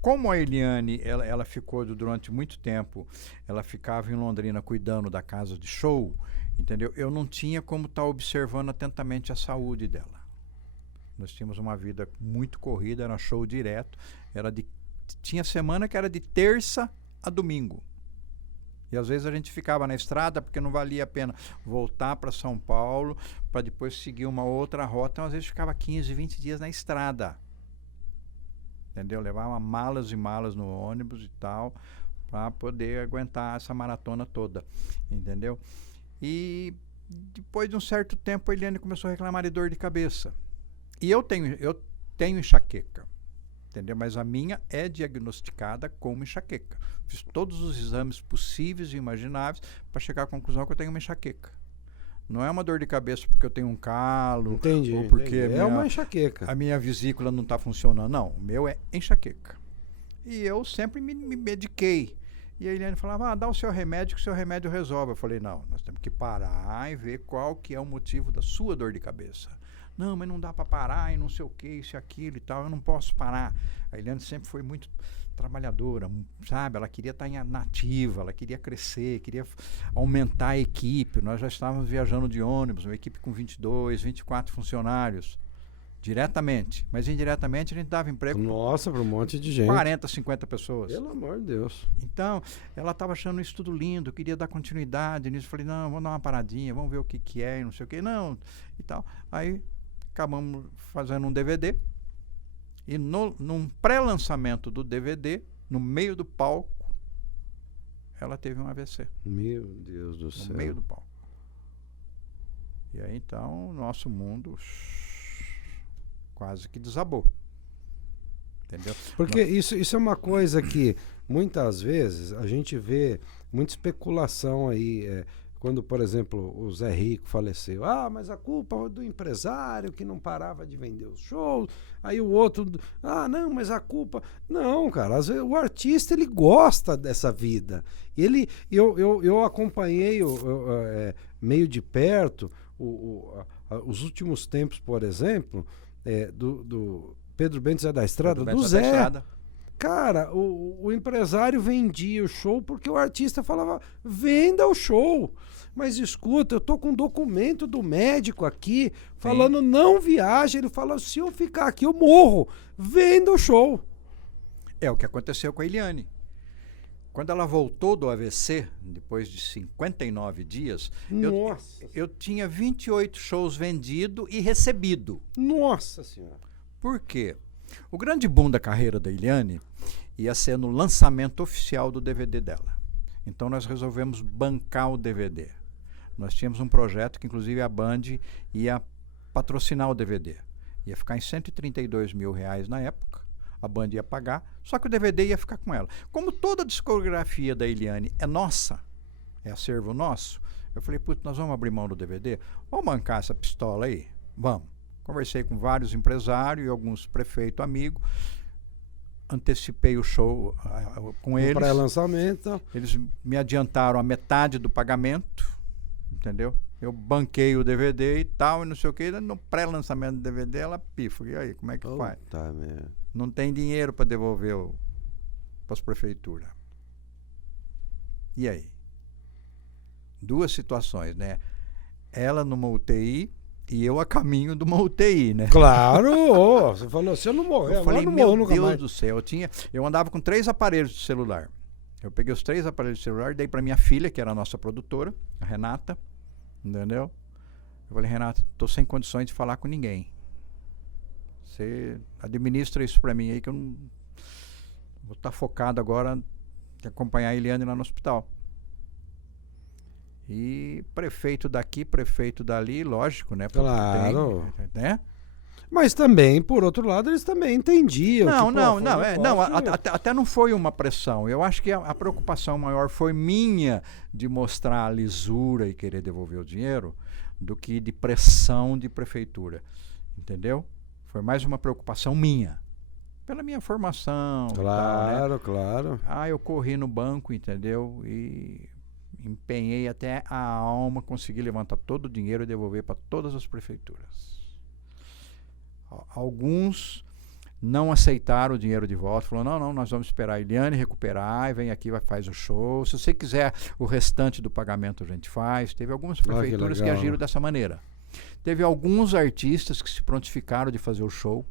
como a Eliane ela ficou durante muito tempo, ela ficava em Londrina cuidando da casa de show, entendeu? Eu não tinha como estar observando atentamente a saúde dela. Nós tínhamos uma vida muito corrida, era show direto, tinha semana que era de terça a domingo. E às vezes a gente ficava na estrada porque não valia a pena voltar para São Paulo para depois seguir uma outra rota. Então, às vezes ficava 15, 20 dias na estrada. Entendeu? Levava malas e malas no ônibus e tal para poder aguentar essa maratona toda, entendeu? E depois de um certo tempo a Eliane começou a reclamar de dor de cabeça. E eu tenho enxaqueca, entendeu? Mas a minha é diagnosticada como enxaqueca. Fiz todos os exames possíveis e imagináveis para chegar à conclusão que eu tenho uma enxaqueca. Não é uma dor de cabeça porque eu tenho um calo, Entendi, ou porque entendi. É uma enxaqueca. a minha vesícula não está funcionando. Não, o meu é enxaqueca. E eu sempre me mediquei. E a Eliane falava, dá o seu remédio que o seu remédio resolve. Eu falei, não, nós temos que parar e ver qual que é o motivo da sua dor de cabeça. Não, mas não dá para parar e não sei o que, isso e aquilo e tal, eu não posso parar. A Eliane sempre foi muito trabalhadora, sabe? Ela queria estar nativa, ela queria crescer, queria aumentar a equipe. Nós já estávamos viajando de ônibus, uma equipe com 22, 24 funcionários, diretamente. Mas indiretamente a gente dava emprego Nossa, para um monte de gente. 40, 50 pessoas. Pelo amor de Deus. Então, ela estava achando isso tudo lindo, queria dar continuidade nisso. Falei, não, vamos dar uma paradinha, vamos ver o que que é e não sei o que. Não, e tal. Aí, acabamos fazendo um DVD. E num pré-lançamento do DVD, no meio do palco, ela teve um AVC. Meu Deus do céu. No meio do palco. E aí, então, o nosso mundo quase que desabou. Entendeu? Porque isso é uma coisa que muitas vezes a gente vê muita especulação aí. Quando, por exemplo, o Zé Rico faleceu, mas a culpa do empresário que não parava de vender os shows. Aí o outro, não, mas a culpa... Não, cara, às vezes, o artista, ele gosta dessa vida. Eu acompanhei meio de perto os últimos tempos, por exemplo, do Pedro Bento Zé da Estrada, do Zé. Cara, o empresário vendia o show porque o artista falava, venda o show. Mas escuta, eu tô com um documento do médico aqui falando não viaja. Ele fala, se eu ficar aqui eu morro. Venda o show. É o que aconteceu com a Eliane. Quando ela voltou do AVC, depois de 59 dias, eu tinha 28 shows vendido e recebido. Nossa Senhora. Por quê? O grande boom da carreira da Eliane ia ser no lançamento oficial do DVD dela. Então nós resolvemos bancar o DVD. Nós tínhamos um projeto que inclusive a Band ia patrocinar o DVD. Ia ficar em R$132 mil na época. A Band ia pagar, só que o DVD ia ficar com ela. Como toda a discografia da Eliane é nossa, é acervo nosso, eu falei, putz, nós vamos abrir mão do DVD? Vamos bancar essa pistola aí? Vamos. Conversei com vários empresários e alguns prefeitos amigos. Antecipei o show com eles. Pré-lançamento. Eles me adiantaram a metade do pagamento, entendeu? Eu banquei o DVD e tal, e não sei o que. No pré-lançamento do DVD, ela pifa. E aí, como é que faz? Tá mesmo. Não tem dinheiro para devolver para as prefeituras. E aí? Duas situações, né? Ela numa UTI e eu a caminho de uma UTI, né? Claro! Você falou, se eu não morrer, eu falei, não meu morro nunca Deus mais. do céu, eu andava com 3 aparelhos de celular. Eu peguei os 3 aparelhos de celular, dei para minha filha, que era a nossa produtora, a Renata, entendeu? Eu falei, Renata, tô sem condições de falar com ninguém. Você administra isso para mim aí, que eu não vou estar focado agora em acompanhar a Eliane lá no hospital. E prefeito daqui, prefeito dali, lógico, né? Porque claro. Né? Mas também, por outro lado, eles também entendiam. Até não foi uma pressão. Eu acho que a preocupação maior foi minha de mostrar a lisura e querer devolver o dinheiro do que de pressão de prefeitura. Entendeu? Foi mais uma preocupação minha. Pela minha formação. Claro, né? Claro. Eu corri no banco, entendeu? E empenhei até a alma, consegui levantar todo o dinheiro e devolver para todas as prefeituras. Alguns não aceitaram o dinheiro de volta, falaram, não, nós vamos esperar a Eliane recuperar e vem aqui, faz o show. Se você quiser o restante do pagamento, a gente faz. Teve algumas prefeituras que agiram dessa maneira. Teve alguns artistas que se prontificaram de fazer o show,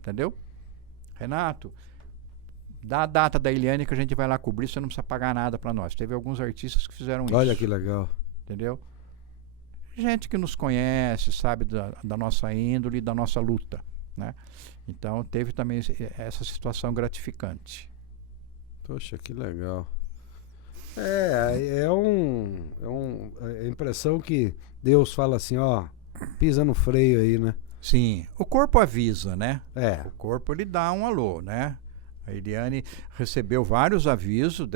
entendeu? Renato, dá a data da Eliane que a gente vai lá cobrir, você não precisa pagar nada para nós. Teve alguns artistas que fizeram isso. Olha que legal. Entendeu? Gente que nos conhece, sabe da nossa índole, da nossa luta, né? Então teve também essa situação gratificante. Poxa, que legal. É a impressão que Deus fala assim, ó, pisa no freio aí, né? Sim, o corpo avisa, né? É. O corpo ele dá um alô, né? A Eliane recebeu vários avisos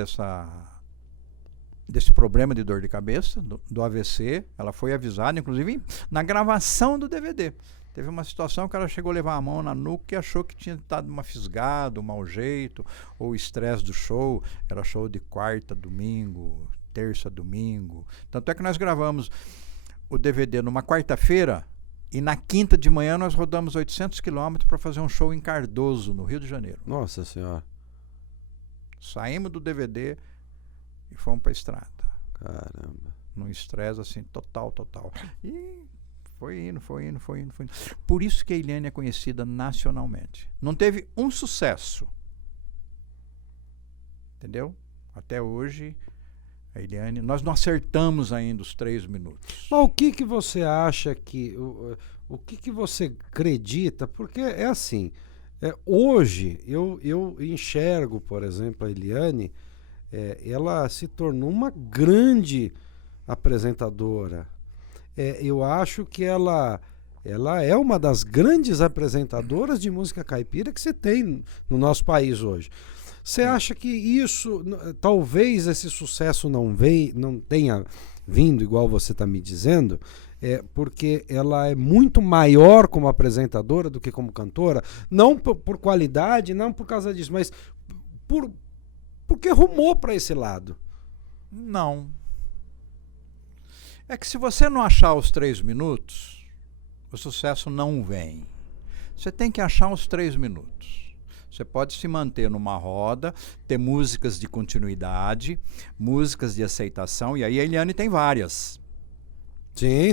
desse problema de dor de cabeça, do AVC. Ela foi avisada, inclusive na gravação do DVD. Teve uma situação que ela chegou a levar a mão na nuca e achou que tinha dado uma fisgada, um mau jeito, ou estresse do show. Era show de quarta, domingo, terça, domingo. Tanto é que nós gravamos o DVD numa quarta-feira e na quinta de manhã nós rodamos 800 quilômetros para fazer um show em Cardoso, no Rio de Janeiro. Nossa Senhora. Saímos do DVD e fomos para a estrada. Caramba. Num estresse assim, total. E foi indo. Por isso que a Eliane é conhecida nacionalmente. Não teve um sucesso. Entendeu? Até hoje, a Eliane... Nós não acertamos ainda os 3 minutos. Mas o que você acha que... O que você acredita? Porque é assim, hoje eu enxergo, por exemplo, a Eliane, ela se tornou uma grande apresentadora. Eu acho que ela é uma das grandes apresentadoras de música caipira que se tem no nosso país hoje. Você acha que isso, talvez esse sucesso não tenha vindo, igual você está me dizendo, porque ela é muito maior como apresentadora do que como cantora? Não por qualidade, não por causa disso, mas porque rumou para esse lado. Não. É que se você não achar os 3 minutos, o sucesso não vem. Você tem que achar os 3 minutos. Você pode se manter numa roda, ter músicas de continuidade, músicas de aceitação, e aí a Eliane tem várias. Sim.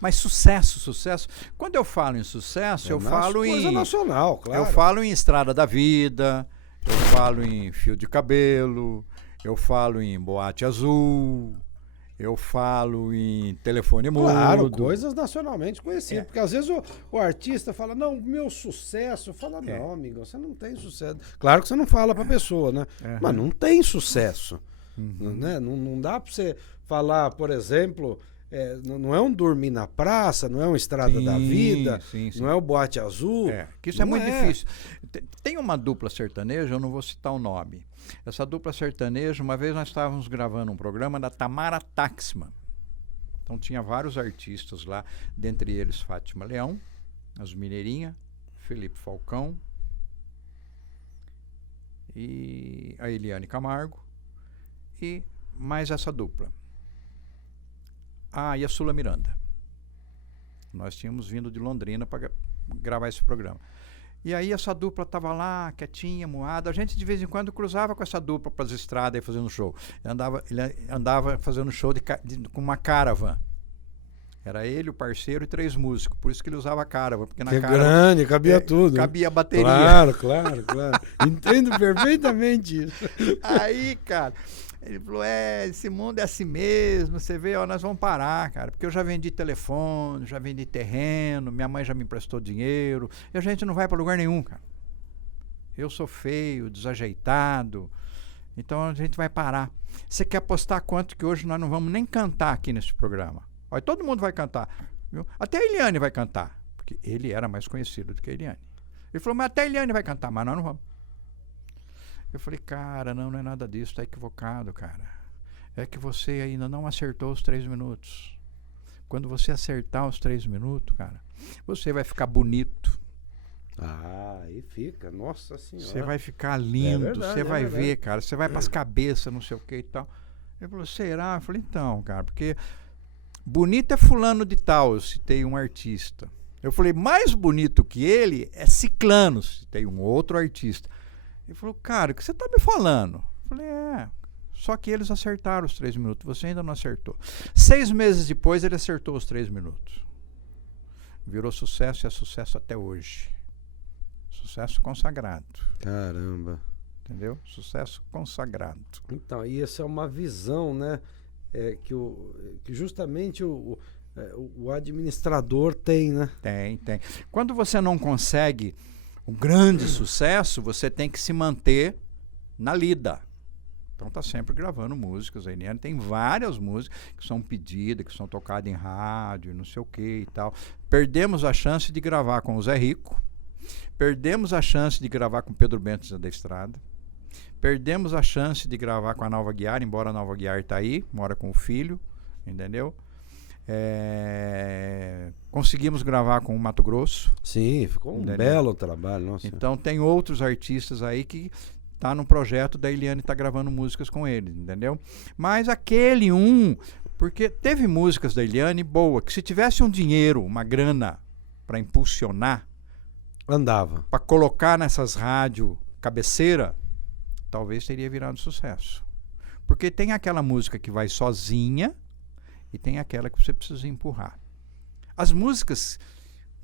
Mas sucesso. Quando eu falo em sucesso, eu falo em... coisa nacional, claro. Eu falo em Estrada da Vida, eu falo em Fio de Cabelo, eu falo em Boate Azul... Eu falo em Telefone Mudo. Claro, coisas nacionalmente conhecidas. Porque às vezes o artista fala, não, meu sucesso. Fala, não, amigo, você não tem sucesso. Claro que você não fala pra pessoa, né? Mas não tem sucesso. Né? Não dá pra você falar, por exemplo, não é um Dormir na Praça, não é um Estrada da Vida, não é o Boate Azul. Que isso é muito difícil. Tem uma dupla sertaneja, eu não vou citar o nome. Essa dupla sertaneja, uma vez nós estávamos gravando um programa da Tamara Taxman. Então tinha vários artistas lá, dentre eles Fátima Leão, as Mineirinha, Felipe Falcão e a Eliane Camargo e mais essa dupla. E a Sula Miranda. Nós tínhamos vindo de Londrina para gravar esse programa. E aí essa dupla estava lá, quietinha, moada. A gente de vez em quando cruzava com essa dupla para as estradas e fazendo show. Ele andava fazendo show com uma caravan. Era ele, o parceiro e 3 músicos. Por isso que ele usava caravan. Porque na caravan, grande, cabia tudo. Cabia a bateria. Claro. Entendo perfeitamente isso. Aí, cara... Ele falou, esse mundo é assim mesmo, você vê, nós vamos parar, cara, porque eu já vendi telefone, já vendi terreno, minha mãe já me emprestou dinheiro, e a gente não vai para lugar nenhum, cara. Eu sou feio, desajeitado, então a gente vai parar. Você quer apostar quanto que hoje nós não vamos nem cantar aqui nesse programa? Olha, todo mundo vai cantar, viu? Até a Eliane vai cantar, porque ele era mais conhecido do que a Eliane. Ele falou, mas até a Eliane vai cantar, mas nós não vamos. Eu falei, cara, não é nada disso, tá equivocado, cara. É que você ainda não acertou os 3 minutos. Quando você acertar os 3 minutos, cara, você vai ficar bonito. Aí fica, nossa senhora. Você vai ficar lindo, verdade, você vai ver, cara, você vai pras cabeças, não sei o que e tal. Ele falou, será? Eu falei, então, cara, porque bonito é fulano de tal, eu citei um artista. Eu falei, mais bonito que ele é ciclano, citei um outro artista. Ele falou, cara, o que você tá me falando? Eu falei, só que eles acertaram os 3 minutos, você ainda não acertou. 6 meses depois ele acertou os 3 minutos. Virou sucesso e é sucesso até hoje. Sucesso consagrado. Caramba. Entendeu? Sucesso consagrado. Então, e essa é uma visão, né? Que justamente o administrador tem, né? Tem. Quando você não consegue um grande sucesso, você tem que se manter na lida. Então tá sempre gravando músicas. A Eliane tem várias músicas que são pedidas, que são tocadas em rádio, não sei o que e tal. Perdemos a chance de gravar com o Zé Rico. Perdemos a chance de gravar com Pedro Bento da Estrada. Perdemos a chance de gravar com a Nalva Guiar, embora a Nalva Guiar tá aí, mora com o filho, entendeu? Conseguimos gravar com o Mato Grosso. Sim, ficou um belo trabalho. Nossa. Então tem outros artistas aí que tá no projeto da Eliane, tá gravando músicas com ele, entendeu? Mas aquele porque teve músicas da Eliane boa, que se tivesse um dinheiro, uma grana para impulsionar, andava, para colocar nessas rádios cabeceira, talvez teria virado sucesso. Porque tem aquela música que vai sozinha e tem aquela que você precisa empurrar. As músicas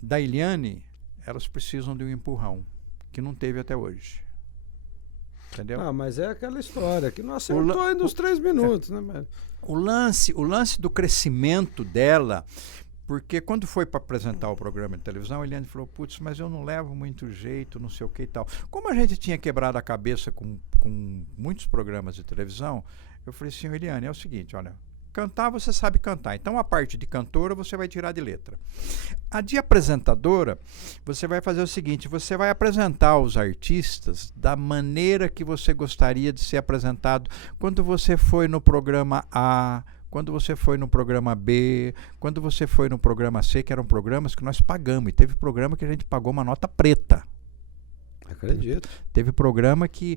da Eliane, elas precisam de um empurrão, que não teve até hoje. Entendeu? Ah, mas é aquela história que não acertou ainda nos 3 minutos, né? O lance do crescimento dela, porque quando foi para apresentar o programa de televisão, a Eliane falou, putz, mas eu não levo muito jeito, não sei o que e tal. Como a gente tinha quebrado a cabeça com muitos programas de televisão, eu falei assim, Eliane, é o seguinte, olha, cantar você sabe cantar, então a parte de cantora você vai tirar de letra. A de apresentadora, você vai fazer o seguinte, você vai apresentar os artistas da maneira que você gostaria de ser apresentado quando você foi no programa A, quando você foi no programa B, quando você foi no programa C, que eram programas que nós pagamos, e teve programa que a gente pagou uma nota preta. Acredito. Teve programa que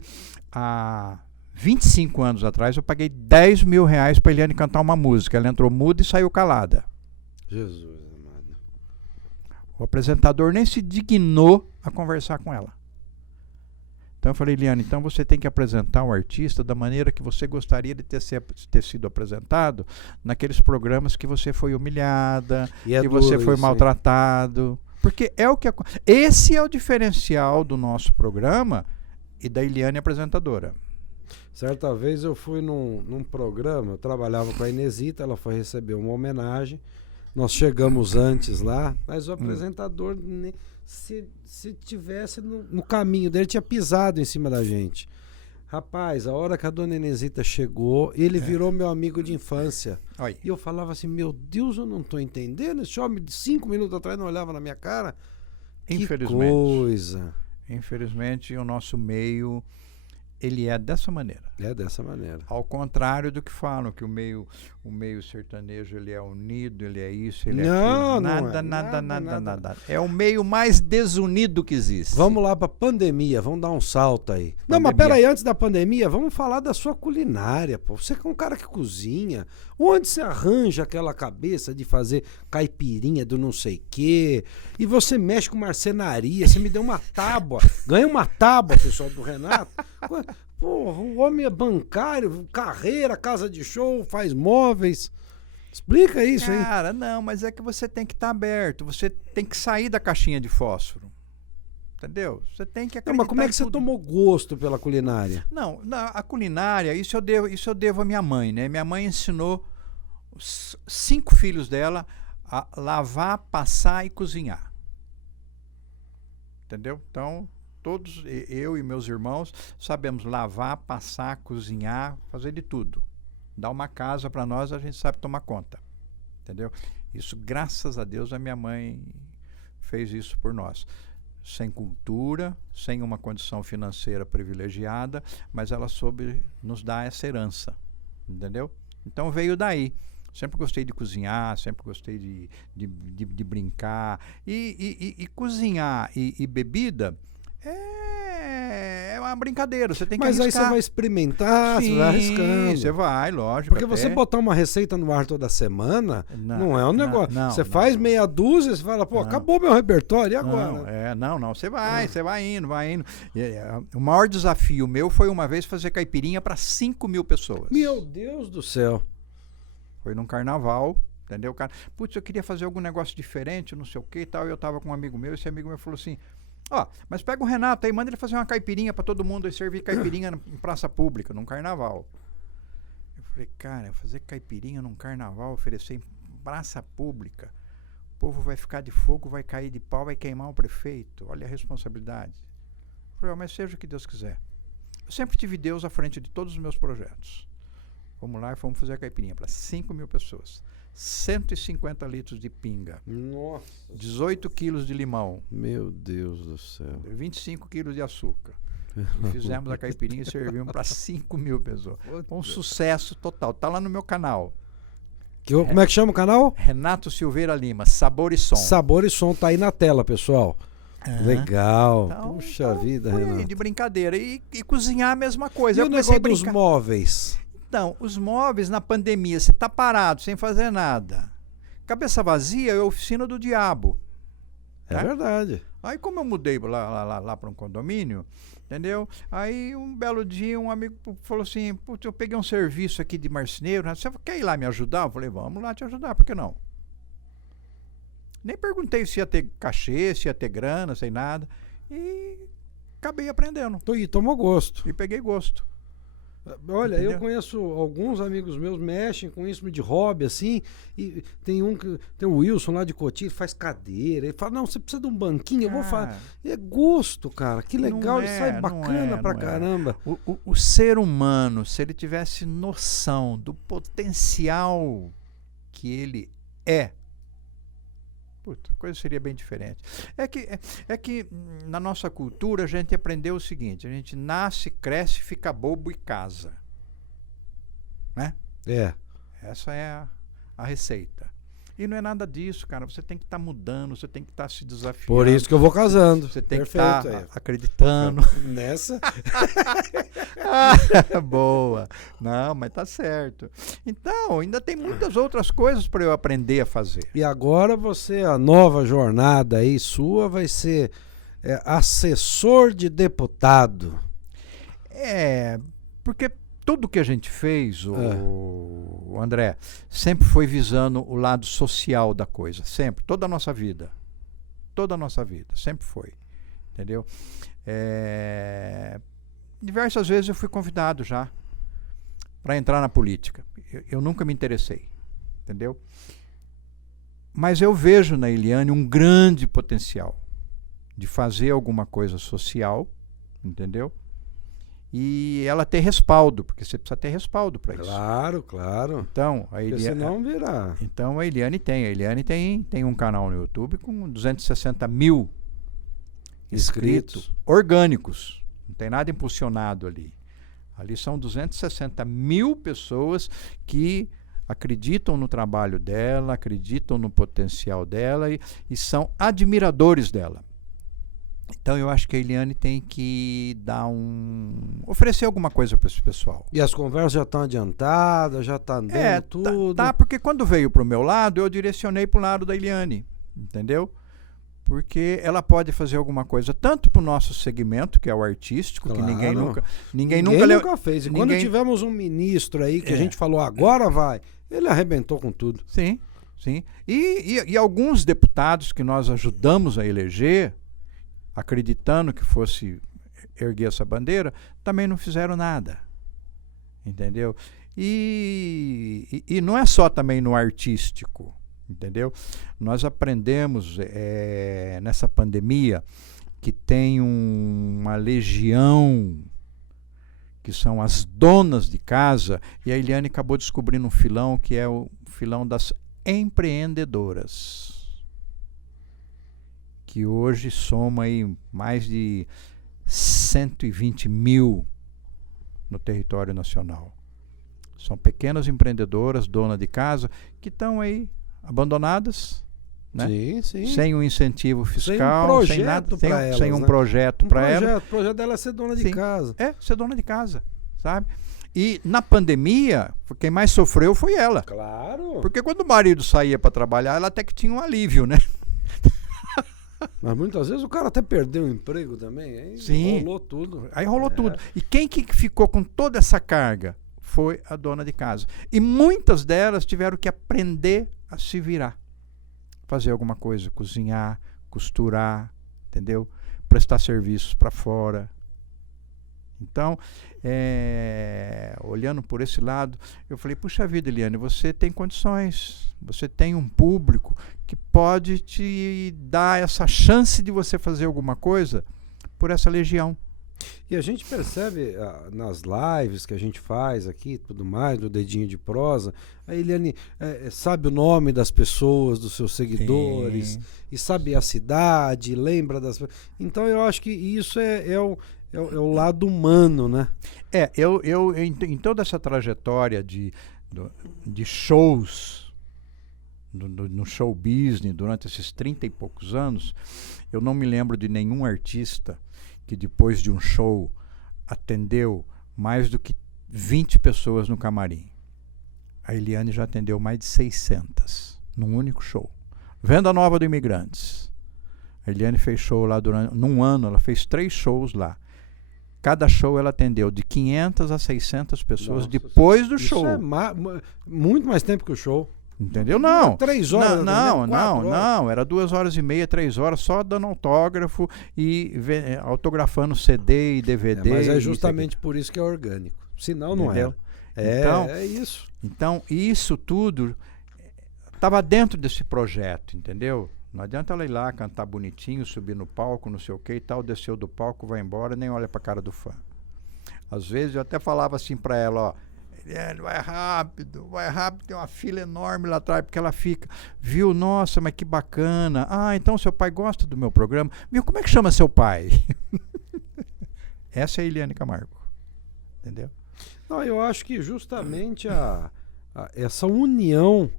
25 anos atrás eu paguei 10 mil reais para Eliane cantar uma música. Ela entrou muda e saiu calada. Jesus amado. O apresentador nem se dignou a conversar com ela. Então eu falei, Eliane, então você tem que apresentar o artista da maneira que você gostaria de ter sido apresentado naqueles programas que você foi humilhada, que você foi maltratado. Porque é o que esse é o diferencial do nosso programa e da Eliane apresentadora. Certa vez eu fui num programa, eu trabalhava com a Inesita, ela foi receber uma homenagem, nós chegamos antes lá, mas o apresentador, se tivesse no caminho dele, tinha pisado em cima da gente. Rapaz, a hora que a dona Inesita chegou, ele virou meu amigo de infância. Oi. E eu falava assim, meu Deus, eu não estou entendendo, esse homem de 5 minutos atrás não olhava na minha cara. Infelizmente. Que coisa. Infelizmente, o nosso meio... ele é dessa maneira. É dessa maneira. Ao contrário do que falam, que o meio sertanejo ele é unido, ele é isso, ele é aquilo. Nada. É o meio mais desunido que existe. Vamos lá para pandemia, vamos dar um salto aí. Pandemia. Não, mas peraí, antes da pandemia, vamos falar da sua culinária, pô. Você que é um cara que cozinha. Onde você arranja aquela cabeça de fazer caipirinha do não sei quê? E você mexe com marcenaria, você me deu uma tábua. Ganha uma tábua, pessoal do Renato. Porra, o homem é bancário, carreira, casa de show, faz móveis. Explica isso, hein? Cara, não, mas é que você tem que estar aberto. Você tem que sair da caixinha de fósforo. Entendeu? Você tem que acreditar. Não, mas como é que você tomou gosto pela culinária? Não, a culinária, isso eu devo à minha mãe, né? Minha mãe ensinou os 5 filhos dela a lavar, passar e cozinhar. Entendeu? Então, todos, eu e meus irmãos, sabemos lavar, passar, cozinhar, fazer de tudo. Dar uma casa para nós, a gente sabe tomar conta. Entendeu? Isso, graças a Deus, a minha mãe fez isso por nós. Sem cultura, sem uma condição financeira privilegiada, mas ela soube nos dar essa herança. Entendeu? Então veio daí. Sempre gostei de cozinhar, sempre gostei de brincar. E cozinhar e bebida é uma brincadeira. Você tem que arriscar. Mas aí você vai experimentar, Sim, você vai arriscando. Você vai, lógico. Porque você botar uma receita no ar toda semana não é um negócio. Você faz meia dúzia, você fala, pô, acabou meu repertório, e agora? Não. Você vai indo. O maior desafio meu foi uma vez fazer caipirinha para 5 mil pessoas. Meu Deus do céu. Foi num carnaval, entendeu? Putz, eu queria fazer algum negócio diferente, não sei o que e tal. E eu tava com um amigo meu, esse amigo meu falou assim, mas pega o Renato aí, manda ele fazer uma caipirinha para todo mundo e servir caipirinha em praça pública, num carnaval. Eu falei, cara, fazer caipirinha num carnaval, oferecer em praça pública, o povo vai ficar de fogo, vai cair de pau, vai queimar o prefeito. Olha a responsabilidade. Eu falei, mas seja o que Deus quiser. Eu sempre tive Deus à frente de todos os meus projetos. Vamos lá e fomos fazer a caipirinha para 5.000 pessoas. 150 litros de pinga. Nossa. 18 quilos de limão. Meu Deus do céu. 25 quilos de açúcar. E fizemos a caipirinha e servimos para 5.000 pessoas. Foi um sucesso total. Tá lá no meu canal. Como é que chama o canal? Renato Silveira Lima, Sabor e Som. Sabor e Som tá aí na tela, pessoal. Legal. Então, Puxa vida, foi aí, Renato. de brincadeira. E cozinhar a mesma coisa. E Eu o comecei a negócio dos móveis? Então, os móveis na pandemia, você tá parado, sem fazer nada. Cabeça vazia é a oficina do diabo. É verdade. Aí como eu mudei lá para um condomínio, entendeu? Aí um belo dia um amigo falou assim, putz, eu peguei um serviço aqui de marceneiro, você quer ir lá me ajudar? Eu falei, vamos lá te ajudar, por que não? Nem perguntei se ia ter cachê, se ia ter grana, sem nada. E acabei aprendendo. E tomou gosto. E peguei gosto. Olha, Entendeu? eu conheço alguns amigos meus mexem com isso de hobby, assim, e tem o Wilson lá de Cotia, ele faz cadeira, ele fala, não, você precisa de um banquinho, eu vou fazer. É gosto, cara, que legal, ele sai bacana pra caramba. O ser humano, se ele tivesse noção do potencial que ele é, puta, a coisa seria bem diferente. É que na nossa cultura a gente aprendeu o seguinte, a gente nasce, cresce, fica bobo e casa. Né? É. Essa é a receita. E não é nada disso, cara. Você tem que estar mudando, você tem que estar se desafiando. Por isso que eu vou casando. Você tem Perfeito, que estar acreditando. Nessa? Boa. Não, mas tá certo. Então, ainda tem muitas outras coisas para eu aprender a fazer. E agora a nova jornada aí sua vai ser assessor de deputado. Porque tudo que a gente fez, o André, sempre foi visando o lado social da coisa. Sempre. Toda a nossa vida. Toda a nossa vida. Sempre foi. Entendeu? Diversas vezes eu fui convidado já para entrar na política. Eu nunca me interessei. Entendeu? Mas eu vejo na Eliane um grande potencial de fazer alguma coisa social. Entendeu? E ela ter respaldo, porque você precisa ter respaldo para isso. Claro, claro. Então, a Eliane, senão virá. Então a Eliane tem um canal no YouTube com 260 mil inscritos orgânicos. Não tem nada impulsionado ali. Ali são 260 mil pessoas que acreditam no trabalho dela, acreditam no potencial dela e são admiradores dela. Então eu acho que a Eliane tem que oferecer alguma coisa para esse pessoal. E as conversas já estão adiantadas, já está andando tudo. Tá, porque quando veio para o meu lado, eu direcionei para o lado da Eliane, entendeu? Porque ela pode fazer alguma coisa tanto para o nosso segmento, que é o artístico, claro. que ninguém nunca fez. E quando tivemos um ministro aí que a gente falou, agora vai, ele arrebentou com tudo. Sim, sim. E alguns deputados que nós ajudamos a eleger, acreditando que fosse erguer essa bandeira, também não fizeram nada. Entendeu? E não é só também no artístico, entendeu? Nós aprendemos nessa pandemia que tem uma legião que são as donas de casa, e a Eliane acabou descobrindo um filão que é o filão das empreendedoras, que hoje soma aí mais de 120 mil no território nacional. São pequenas empreendedoras, donas de casa, que estão aí abandonadas, né? Sim, sim. Sem um incentivo fiscal, sem nada, sem um projeto para elas. O projeto dela é ser dona de casa. É, ser dona de casa, sabe? E na pandemia, quem mais sofreu foi ela. Claro. Porque quando o marido saía para trabalhar, ela até que tinha um alívio, né? Mas muitas vezes o cara até perdeu o emprego também. Aí sim, rolou tudo. Aí rolou tudo. E quem que ficou com toda essa carga foi a dona de casa. E muitas delas tiveram que aprender a se virar. Fazer alguma coisa, cozinhar, costurar, entendeu? Prestar serviços para fora. Então, olhando por esse lado, eu falei, puxa vida, Eliane, você tem condições, você tem um público que pode te dar essa chance de você fazer alguma coisa por essa legião. E a gente percebe nas lives que a gente faz aqui, tudo mais, do Dedinho de Prosa, a Eliane sabe o nome das pessoas, dos seus seguidores, Sim. e sabe a cidade, lembra das... Então eu acho que isso é o lado humano, né? Eu em toda essa trajetória de shows, no show business, durante esses 30 e poucos anos, eu não me lembro de nenhum artista que depois de um show atendeu mais do que 20 pessoas no camarim. A Eliane já atendeu mais de 600 num único show. Venda Nova do Imigrantes. A Eliane fez show lá num ano, ela fez 3 shows lá. Cada show ela atendeu de 500 a 600 pessoas. Nossa, depois do show. Isso é muito mais tempo que o show. Entendeu? Não. 3 horas. Não. Era 2 horas e meia, 3 horas, só dando autógrafo e autografando CD e DVD. Mas é justamente por isso que é orgânico. Senão não é. Então, é isso. Então, isso tudo estava dentro desse projeto, entendeu? Não adianta ela ir lá, cantar bonitinho, subir no palco, não sei o que e tal, desceu do palco, vai embora, nem olha pra cara do fã. Às vezes eu até falava assim pra ela, ó, vai rápido, tem uma fila enorme lá atrás, porque ela fica, viu, nossa, mas que bacana, então seu pai gosta do meu programa, viu, como é que chama seu pai? Essa é a Eliane Camargo, entendeu? Não, eu acho que justamente essa união,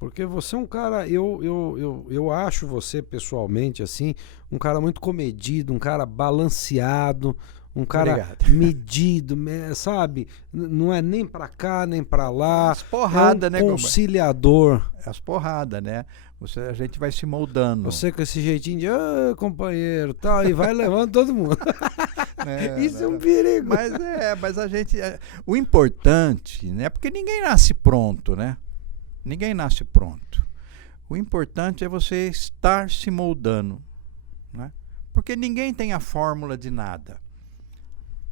porque você é um cara, eu acho você pessoalmente assim, um cara muito comedido, um cara balanceado, um cara medido, sabe? Não é nem pra cá, nem pra lá. As porradas, né? Conciliador. As porradas, né? A gente vai se moldando. Você com esse jeitinho de, companheiro, tal, e vai levando todo mundo. Isso é um perigo. Mas a gente... o importante, né? Porque ninguém nasce pronto, né? Ninguém nasce pronto. O importante é você estar se moldando, né? Porque ninguém tem a fórmula de nada.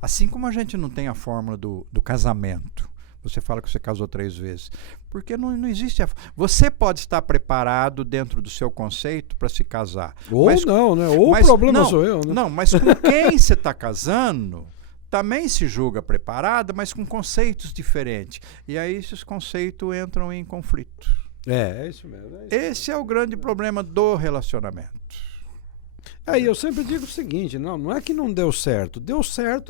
Assim como a gente não tem a fórmula do casamento. Você fala que você casou 3 vezes. Porque não existe Você pode estar preparado dentro do seu conceito para se casar. Ou mas, não, né? Ou o problema sou eu, né? Não, mas com quem você está casando, também se julga preparada, mas com conceitos diferentes. E aí esses conceitos entram em conflito. É isso mesmo. Esse é o grande problema do relacionamento. Aí eu sempre digo o seguinte, não é que não deu certo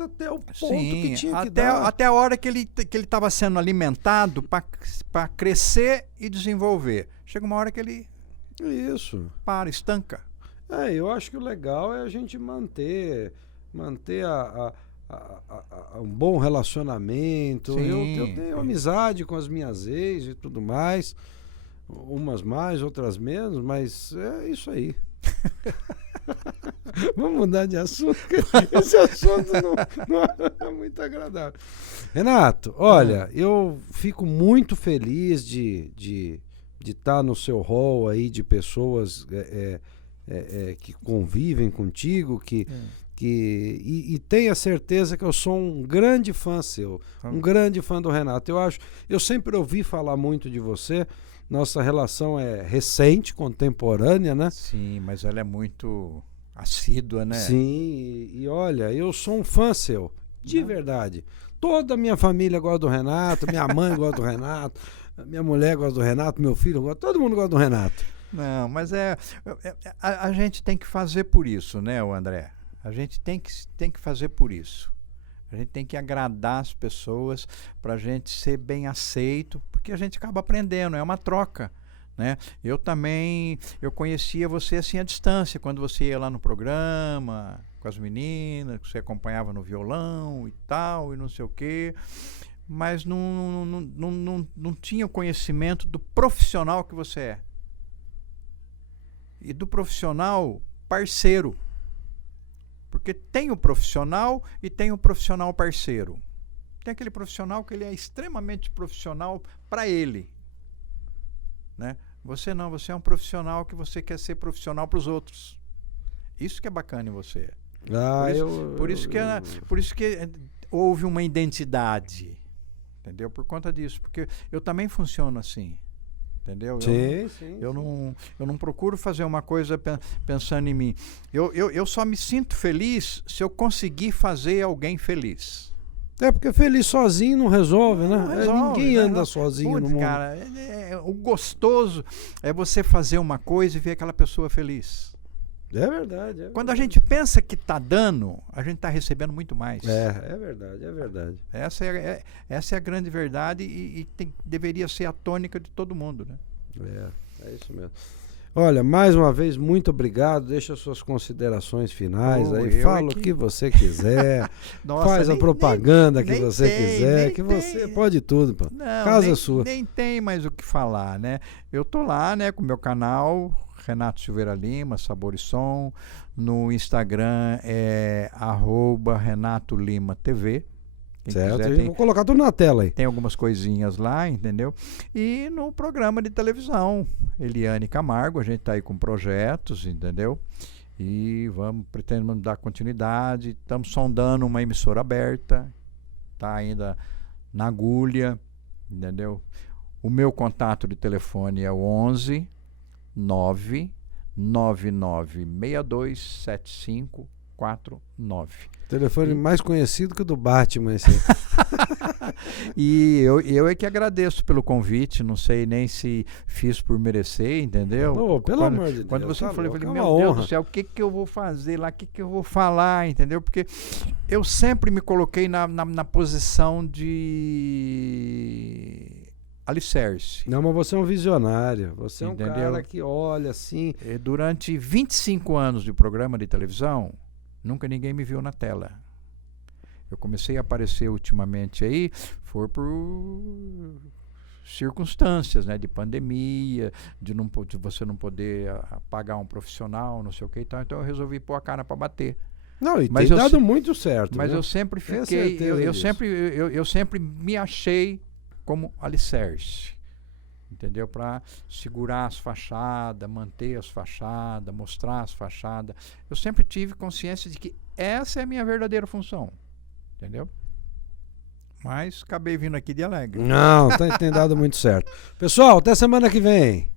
até o ponto que tinha que dar. Até a hora que ele estava sendo alimentado para crescer e desenvolver. Chega uma hora que ele estanca. Eu acho que o legal é a gente manter um bom relacionamento. Eu tenho amizade com as minhas ex e tudo mais, umas mais, outras menos, mas é isso aí. Vamos mudar de assunto, porque esse assunto não é muito agradável. Renato, olha, eu fico muito feliz de estar no seu hall aí de pessoas que convivem contigo, e tenha certeza que eu sou um grande fã seu, um grande fã do Renato. Eu sempre ouvi falar muito de você. Nossa relação é recente, contemporânea, né? Sim, mas ela é muito assídua, né? Sim, e olha, eu sou um fã seu, de verdade. Toda a minha família gosta do Renato, minha mãe gosta do Renato, minha mulher gosta do Renato, meu filho gosta, todo mundo gosta do Renato. Não, mas a gente tem que fazer por isso, né, André? A gente tem que fazer por isso. A gente tem que agradar as pessoas para a gente ser bem aceito, porque a gente acaba aprendendo, é uma troca, né? Eu conhecia você assim à distância, quando você ia lá no programa, com as meninas, que você acompanhava no violão e tal, e não sei o quê, mas não tinha o conhecimento do profissional que você é. E do profissional parceiro. Porque tem o profissional e tem o profissional parceiro. Tem aquele profissional que ele é extremamente profissional para ele, né? Você não, você é um profissional que você quer ser profissional para os outros. Isso que é bacana em você. Por isso que houve uma identidade, entendeu? Por conta disso, porque eu também funciono assim, entendeu? Sim. Eu não procuro fazer uma coisa pensando em mim. Eu só me sinto feliz se eu conseguir fazer alguém feliz. É porque feliz sozinho não resolve, né? Não resolve, Ninguém né? anda sozinho Putz, no mundo. cara, o gostoso é você fazer uma coisa e ver aquela pessoa feliz. É verdade. Quando a gente pensa que está dando, a gente está recebendo muito mais. É verdade. Essa é a grande verdade e deveria ser a tônica de todo mundo, né? É isso mesmo. Olha, mais uma vez, muito obrigado. Deixa suas considerações finais aí. Fala o que você quiser. Nossa, faz a propaganda que você quiser. Que você pode tudo, pô. Não, Casa sua. Nem tem mais o que falar, né? Eu tô lá, né, com o meu canal, Renato Silveira Lima, Sabor e Som. No Instagram é @RenatoLimaTV. Certo, vou colocar tudo na tela aí. Tem algumas coisinhas lá, entendeu? E no programa de televisão, Eliane Camargo, a gente tá aí com projetos, entendeu? E pretendemos dar continuidade. Estamos sondando uma emissora aberta, tá ainda na agulha, entendeu? O meu contato de telefone é o 11 99962 7549. Telefone mais conhecido que o do Batman, esse aí. E eu é que agradeço pelo convite, não sei nem se fiz por merecer, entendeu? Oh, pelo amor de Deus. Quando você tá falou, eu louco, falei, é uma meu Deus honra. do céu, o que eu vou fazer lá, o que eu vou falar, entendeu? Porque eu sempre me coloquei na posição de alicerce. Não, mas você é um visionário. Você é um Entendeu? cara que olha assim. Durante 25 anos de programa de televisão, nunca ninguém me viu na tela. Eu comecei a aparecer ultimamente aí, foi por circunstâncias, né, de pandemia, de você não poder pagar um profissional, não sei o que e tal. Então eu resolvi pôr a cara para bater. Não, e Mas tem eu dado muito certo. Mas né? eu sempre Tenho fiquei, certeza eu disso. sempre me achei como alicerce, entendeu? Para segurar as fachadas, manter as fachadas, mostrar as fachadas. Eu sempre tive consciência de que essa é a minha verdadeira função, entendeu? Mas acabei vindo aqui de alegre. Não, tem dado muito certo. Pessoal, até semana que vem.